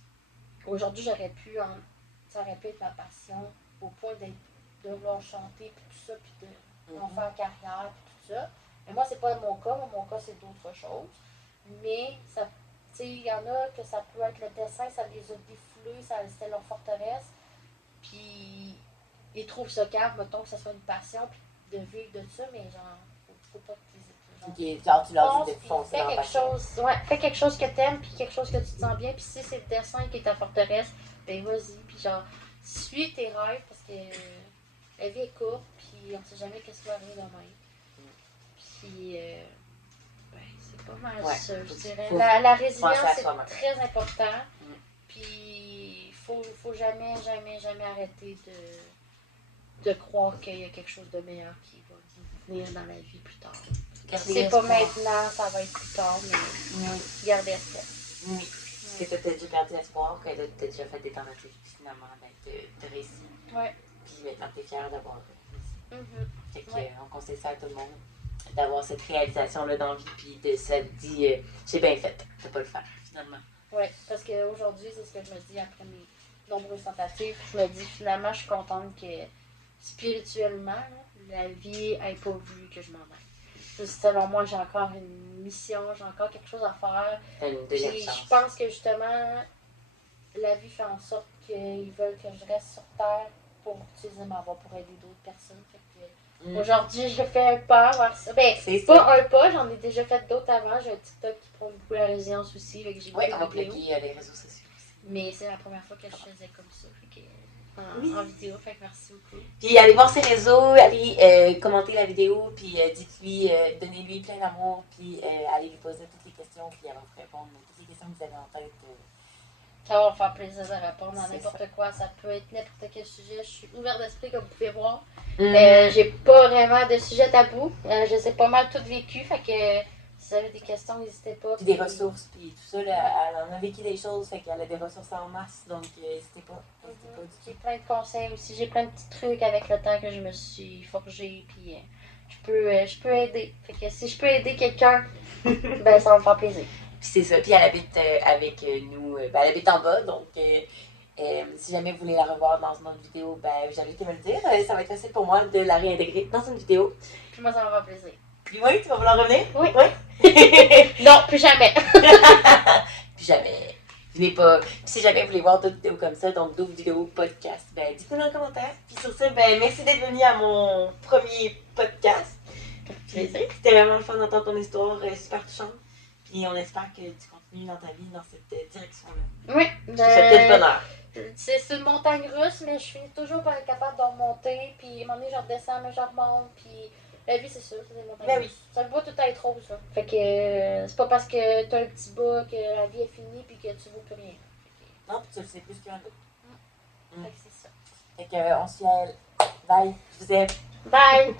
Aujourd'hui, ça aurait pu être ma passion, au point de vouloir chanter, puis tout ça, puis d'en faire carrière, puis tout ça. Mais moi, c'est pas mon cas. Mon cas, c'est d'autres choses. Mais, ça, il y en a que ça peut être le dessin, ça les a défoulés, c'était leur forteresse. Puis, ils trouvent ça calme, mettons que ça soit une passion, puis de vivre de ça, mais genre, faut pas que genre, tu leur dis de foncer dans la passion. Fais quelque chose que t'aimes, puis quelque chose que tu te sens bien, puis si c'est le dessin qui est ta forteresse, ben vas-y, puis genre, suis tes rêves, parce que la vie est courte, puis on ne sait jamais qu'est-ce qui va arriver demain. Puis, c'est pas mal ça, je dirais. La résilience, c'est très important. Puis, il faut jamais, jamais, jamais arrêter de croire qu'il y a quelque chose de meilleur qui va venir dans la vie plus tard. C'est pas maintenant, ça va être plus tard, mais gardez espoir. Oui. Parce que tu as déjà perdu espoir, que tu as déjà fait des tentatives, puis finalement, tu as réussi. Ouais. Puis maintenant, tu es fière d'avoir réussi. Fait que, Ouais. on conseille ça à tout le monde, d'avoir cette réalisation-là dans la vie, puis de se dire, j'ai bien fait, de pas le faire, finalement. Oui, parce qu'aujourd'hui, c'est ce que je me dis après mes nombreuses tentatives. Je me dis, finalement, je suis contente que spirituellement, la vie n'ait pas voulu que je m'en aille. Selon moi, j'ai encore une mission, j'ai encore quelque chose à faire. Une deuxième Puis chance. je pense que justement, la vie fait en sorte qu'ils veulent que je reste sur Terre pour utiliser ma voix pour aider d'autres personnes. Fait que, aujourd'hui, je fais un pas vers ça. Ben, c'est pas un pas, j'en ai déjà fait d'autres avant. J'ai un TikTok qui prend beaucoup la résilience aussi. Fait que j'ai on va plugger les réseaux sociaux aussi. Mais c'est la première fois que je faisais comme ça. Fait que, en vidéo, fait que merci beaucoup. Puis allez voir ses réseaux, allez commenter la vidéo, puis dites-lui, donnez-lui plein d'amour, puis allez lui poser toutes les questions, puis elle va vous répondre toutes les questions que vous avez en tête. Ça va me faire plaisir de répondre à n'importe quoi. Ça peut être n'importe quel sujet. Je suis ouverte d'esprit, comme vous pouvez voir. J'ai pas vraiment de sujet tabou. Je les ai pas mal toutes vécues. Fait que si vous avez des questions, n'hésitez pas. Puis des ressources, puis tout ça. Là, elle en a vécu des choses, fait qu'elle a des ressources en masse. Donc n'hésitez pas. J'ai plein de conseils aussi. J'ai plein de petits trucs avec le temps que je me suis forgée. Puis je peux aider. Fait que si je peux aider quelqu'un, ben ça va me faire plaisir. Puis c'est ça. Puis elle habite avec nous. Elle habite en bas. Donc, si jamais vous voulez la revoir dans une autre vidéo, j'invite à me le dire. Ça va être facile pour moi de la réintégrer dans une vidéo. Puis moi, ça va me faire plaisir. Puis oui, tu vas vouloir revenir? Oui. Non, plus jamais. Plus jamais. Venez pas. Puis si jamais vous voulez voir d'autres vidéos comme ça, donc d'autres vidéos podcast, dites-nous dans les commentaires. Puis sur ça, merci d'être venu à mon premier podcast. C'était vraiment le fun d'entendre ton histoire, super touchante. Puis on espère que tu continues dans ta vie dans cette direction-là. Oui. Je te souhaite tout le bonheur. C'est une montagne russe, mais je finis toujours par être capable de remonter. Puis à un moment donné, je redescends, mais je remonte. Puis la vie, c'est ça, c'est des montagnes russes. Ça ne va tout être rose, ça. Fait que c'est pas parce que t'as un petit bas que la vie est finie puis que tu vaux plus rien. Non, puis tu le sais plus qu'un autre. Fait que c'est ça. Fait que on se dit à elle. Bye. Je vous aime. Bye.